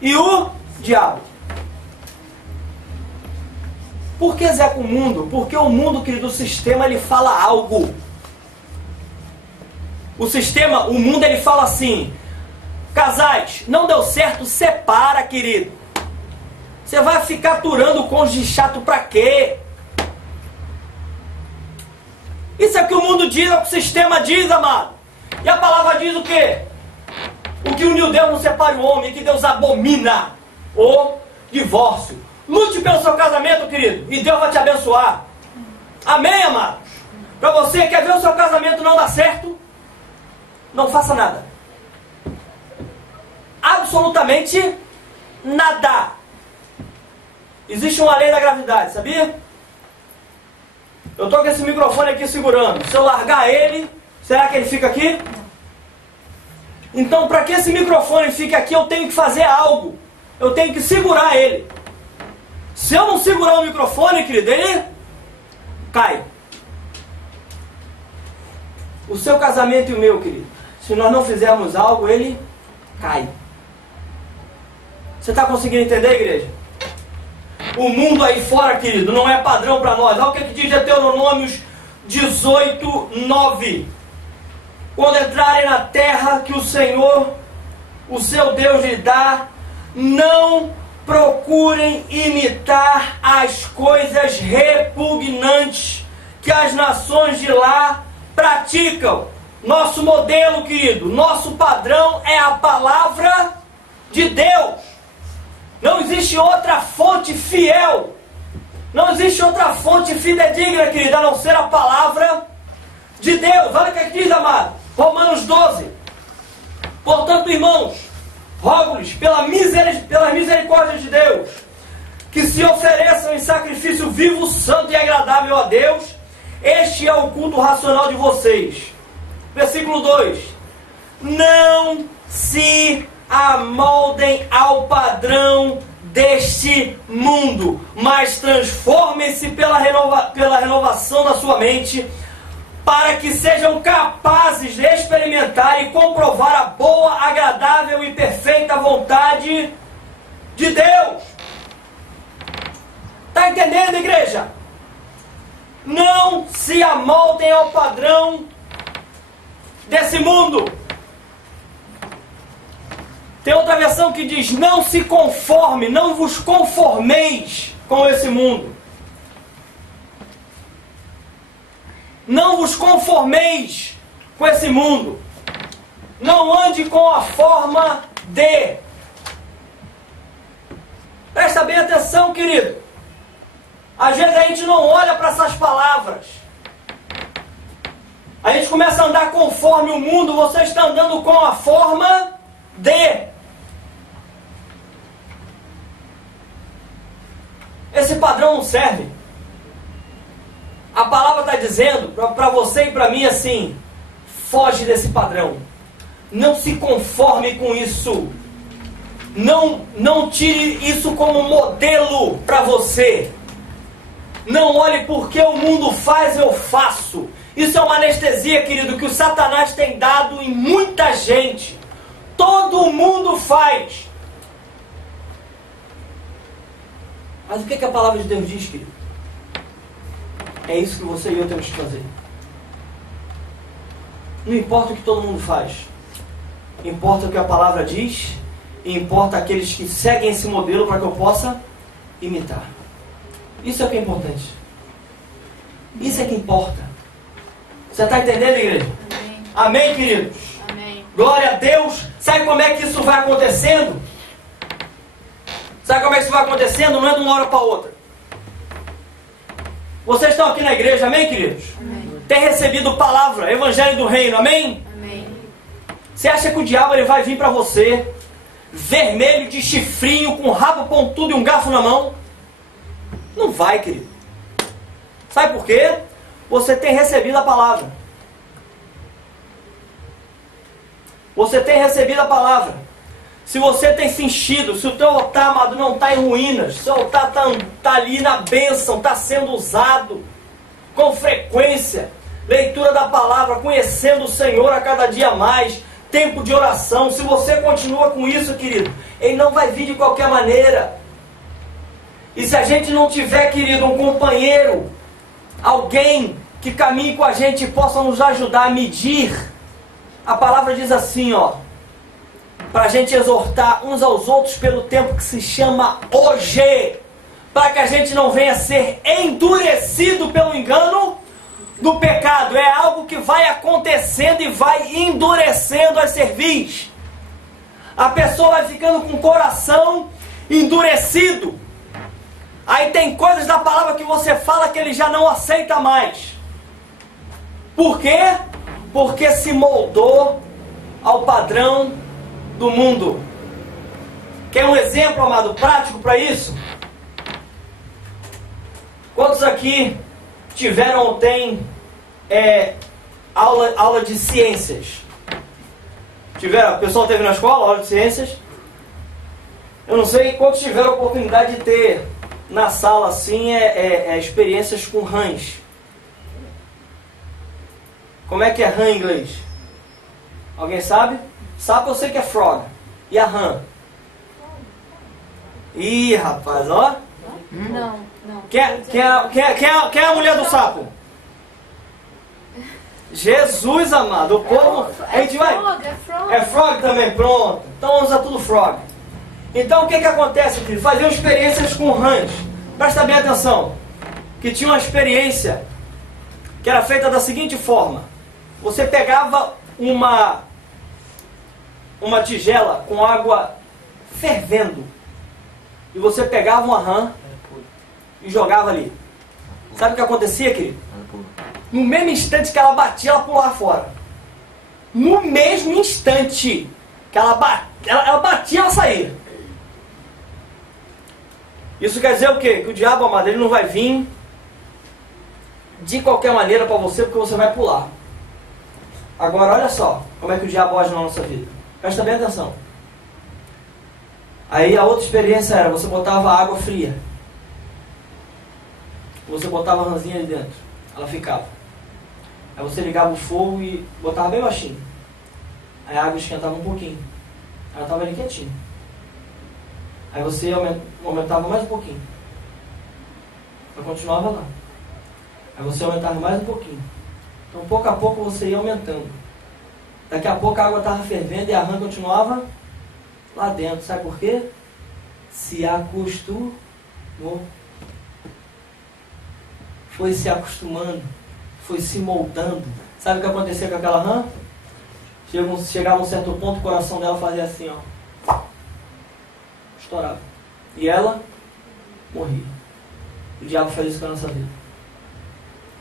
e o diabo. Por que Zé com o mundo? Porque o mundo, querido, o sistema, ele fala algo. O sistema, o mundo, ele fala assim: casais, não deu certo, separa, querido. Você vai ficar aturando o cônjuge chato pra quê? Isso é o que o mundo diz, é o que o sistema diz, amado. E a palavra diz o quê? O que uniu Deus não separa o homem, que Deus abomina o divórcio. Lute pelo seu casamento, querido, e Deus vai te abençoar. Amém, amados? Para você que quer ver o seu casamento não dar certo, não faça nada. Absolutamente nada. Existe uma lei da gravidade, sabia? Eu estou com esse microfone aqui segurando. Se eu largar ele, será que ele fica aqui? Então, para que esse microfone fique aqui, eu tenho que fazer algo. Eu tenho que segurar ele. Se eu não segurar o microfone, querido, ele cai. O seu casamento e o meu, querido, se nós não fizermos algo, ele cai. Você está conseguindo entender, igreja? O mundo aí fora, querido, não é padrão para nós. Olha o que diz Deuteronômios 18:9. Quando entrarem na terra que o Senhor, o seu Deus, lhe dá, não procurem imitar as coisas repugnantes que as nações de lá praticam. Nosso modelo, querido, nosso padrão é a palavra de Deus. Não existe outra fonte fiel. Não existe outra fonte fidedigna, querida, a não ser a palavra de Deus. Olha o que diz, amado. Romanos 12. Portanto, irmãos, rogo-lhes pelas misericórdias de Deus, que se ofereçam em sacrifício vivo, santo e agradável a Deus. Este é o culto racional de vocês. Versículo 2. Não se amoldem ao padrão deste mundo, mas transformem-se pela renovação da sua mente, para que sejam capazes de experimentar e comprovar a boa, agradável e perfeita vontade de Deus. Está entendendo, igreja? Não se amoldem ao padrão desse mundo. Tem outra versão que diz: não se conforme, não vos conformeis com esse mundo. Não vos conformeis com esse mundo. Não ande com a forma de. Presta bem atenção, querido. Às vezes a gente não olha para essas palavras. A gente começa a andar conforme o mundo. Você está andando com a forma de. Esse padrão não serve. A palavra está dizendo para você e para mim assim: foge desse padrão. Não se conforme com isso. Não tire isso como modelo para você. Não olhe porque o mundo faz, eu faço. Isso é uma anestesia, querido, que o Satanás tem dado em muita gente. Todo mundo faz. Mas o que a palavra de Deus diz, querido? É isso que você e eu temos que fazer. Não importa o que todo mundo faz. Importa o que a palavra diz e importa aqueles que seguem esse modelo para que eu possa imitar. Isso é o que é importante. Isso é que importa. Você está entendendo, igreja? Amém. Amém, queridos? Amém. Glória a Deus. Sabe como é que isso vai acontecendo? Sabe como é que isso vai acontecendo? Não é de uma hora para outra. Vocês estão aqui na igreja, amém, queridos? Amém. Tem recebido palavra, evangelho do reino, amém? Amém. Você acha que o diabo ele vai vir para você vermelho de chifrinho, com rabo pontudo e um garfo na mão? Não vai, querido. Sabe por quê? Você tem recebido a palavra. Você tem recebido a palavra. Se você tem se enchido, se o teu altar, amado, não está em ruínas, se o altar está ali na bênção, está sendo usado com frequência, leitura da palavra, conhecendo o Senhor a cada dia mais, tempo de oração, se você continua com isso, querido, ele não vai vir de qualquer maneira. E se a gente não tiver, querido, um companheiro, alguém que caminhe com a gente e possa nos ajudar a medir, a palavra diz assim, ó, para a gente exortar uns aos outros pelo tempo que se chama hoje, para que a gente não venha a ser endurecido pelo engano do pecado. É algo que vai acontecendo e vai endurecendo as cerviz. A pessoa vai ficando com o coração endurecido. Aí tem coisas da palavra que você fala que ele já não aceita mais. Por quê? Porque se moldou ao padrão do mundo. Quer um exemplo, amado, prático para isso? Quantos aqui tiveram ou têm aula de ciências? Tiveram? O pessoal teve na escola aula de ciências? Eu não sei quantos tiveram a oportunidade de ter na sala assim experiências com rãs. Como é que é rã em inglês? Alguém sabe? Sapo eu sei que é frog. E a rã? Ih, rapaz, ó. Não. Quem é a mulher do sapo? Jesus amado, o povo... A gente vai... É frog também, pronto. Então vamos usar tudo frog. Então o que acontece, filho? Faziam experiências com rãs. Presta bem atenção. Que tinha uma experiência que era feita da seguinte forma. Você pegava uma tigela com água fervendo. E você pegava uma rã e jogava ali. Sabe o que acontecia, querido? No mesmo instante que ela batia, ela pulava fora. No mesmo instante que ela batia, ela saía. Isso quer dizer o quê? Que o diabo, amado, ele não vai vir de qualquer maneira para você, porque você vai pular. Agora, olha só como é que o diabo age na nossa vida. Presta bem atenção. Aí a outra experiência era, você botava água fria. Você botava a rãzinha ali dentro. Ela ficava. Aí você ligava o fogo e botava bem baixinho. Aí a água esquentava um pouquinho. Ela estava ali quietinha. Aí você aumentava mais um pouquinho. Ela continuava lá. Aí você aumentava mais um pouquinho. Então pouco a pouco você ia aumentando. Daqui a pouco a água estava fervendo e a rã continuava lá dentro. Sabe por quê? Se acostumou. Foi se acostumando. Foi se moldando. Sabe o que acontecia com aquela rã? Chegava a um certo ponto, o coração dela fazia assim, ó. Estourava. E ela morria. O diabo faz isso com a nossa vida.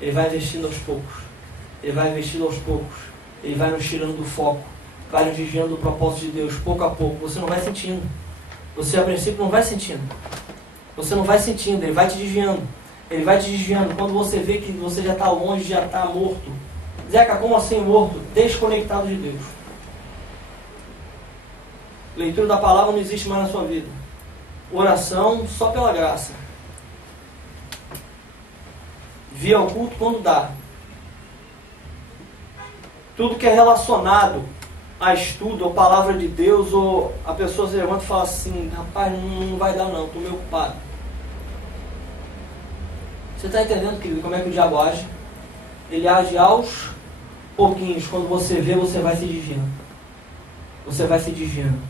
Ele vai investindo aos poucos. Ele vai investindo aos poucos. Ele vai nos tirando do foco. Vai nos desviando do propósito de Deus, pouco a pouco. Você não vai sentindo. Você, a princípio, não vai sentindo. Você não vai sentindo. Ele vai te desviando. Ele vai te desviando. Quando você vê que você já está longe, já está morto. Zeca, como assim morto? Desconectado de Deus. Leitura da palavra não existe mais na sua vida. Oração só pela graça. Vir ao culto quando dá. Tudo que é relacionado a estudo ou palavra de Deus, ou a pessoa se levanta e fala assim, rapaz, não vai dar não, estou meio ocupado. Você está entendendo, querido, como é que o diabo age? Ele age aos pouquinhos. Quando você vê, você vai se desviando. Você vai se desviando.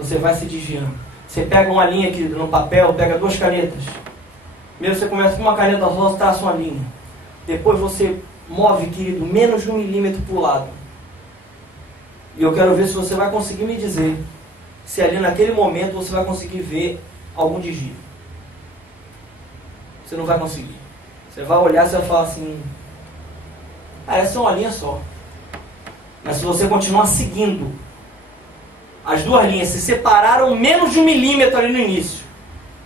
você vai se desviando. Você pega uma linha aqui no papel, pega 2 canetas. Primeiro você começa com uma caneta só, você traça uma linha. Depois você move, querido, menos de 1 milímetro para o lado. E eu quero ver se você vai conseguir me dizer se ali naquele momento você vai conseguir ver algum desvio. Você não vai conseguir. Você vai olhar e vai falar assim, essa é uma linha só. Mas se você continuar seguindo, as 2 linhas se separaram menos de 1 milímetro ali no início.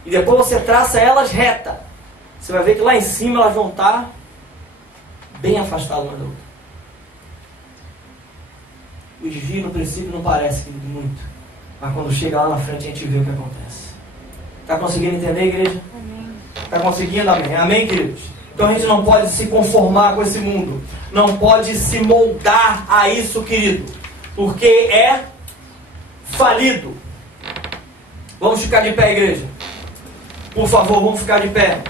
E depois você traça elas reta. Você vai ver que lá em cima elas vão estar bem afastadas uma da outra. O desvio no princípio não parece, querido, muito. Mas quando chega lá na frente a gente vê o que acontece. Está conseguindo entender, igreja? Amém. Está conseguindo? Amém. Amém, queridos? Então a gente não pode se conformar com esse mundo. Não pode se moldar a isso, querido. Porque é falido. Vamos ficar de pé, igreja. Por favor, vamos ficar de pé.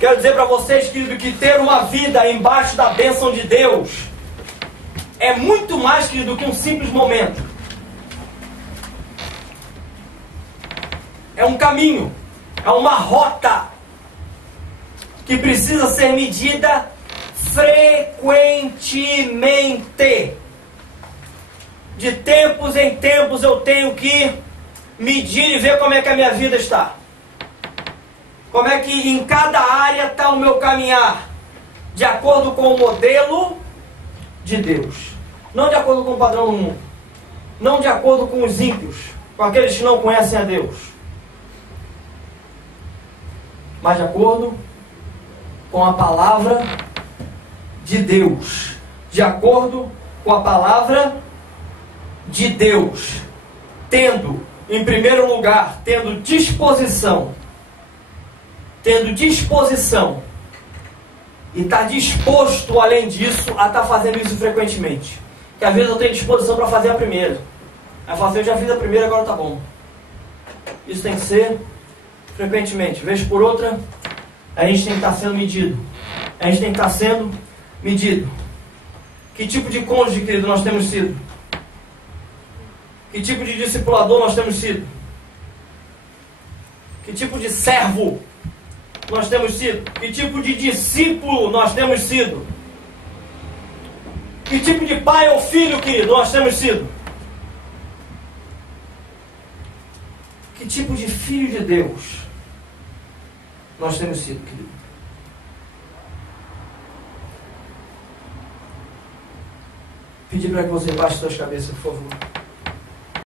Quero dizer para vocês, querido, que ter uma vida embaixo da bênção de Deus é muito mais, querido, do que um simples momento. É um caminho, é uma rota que precisa ser medida frequentemente. De tempos em tempos eu tenho que medir e ver como é que a minha vida está. Como é que em cada área está o meu caminhar, de acordo com o modelo de Deus. Não de acordo com o padrão do mundo. Não de acordo com os ímpios, com aqueles que não conhecem a Deus. Mas de acordo com a palavra de Deus. De acordo com a palavra de Deus. Tendo, em primeiro lugar, tendo disposição. E está disposto, além disso, a estar fazendo isso frequentemente. Porque às vezes eu tenho disposição para fazer a primeira. Aí eu falo assim, eu já fiz a primeira, agora tá bom. Isso tem que ser frequentemente. Vez por outra, a gente tem que estar sendo medido. Que tipo de cônjuge, querido, nós temos sido? Que tipo de discipulador nós temos sido? Que tipo de servo nós temos sido? Que tipo de discípulo nós temos sido? Que tipo de pai ou filho, querido, nós temos sido? Que tipo de filho de Deus nós temos sido, querido? Pedir para que você baixe suas cabeças, por favor.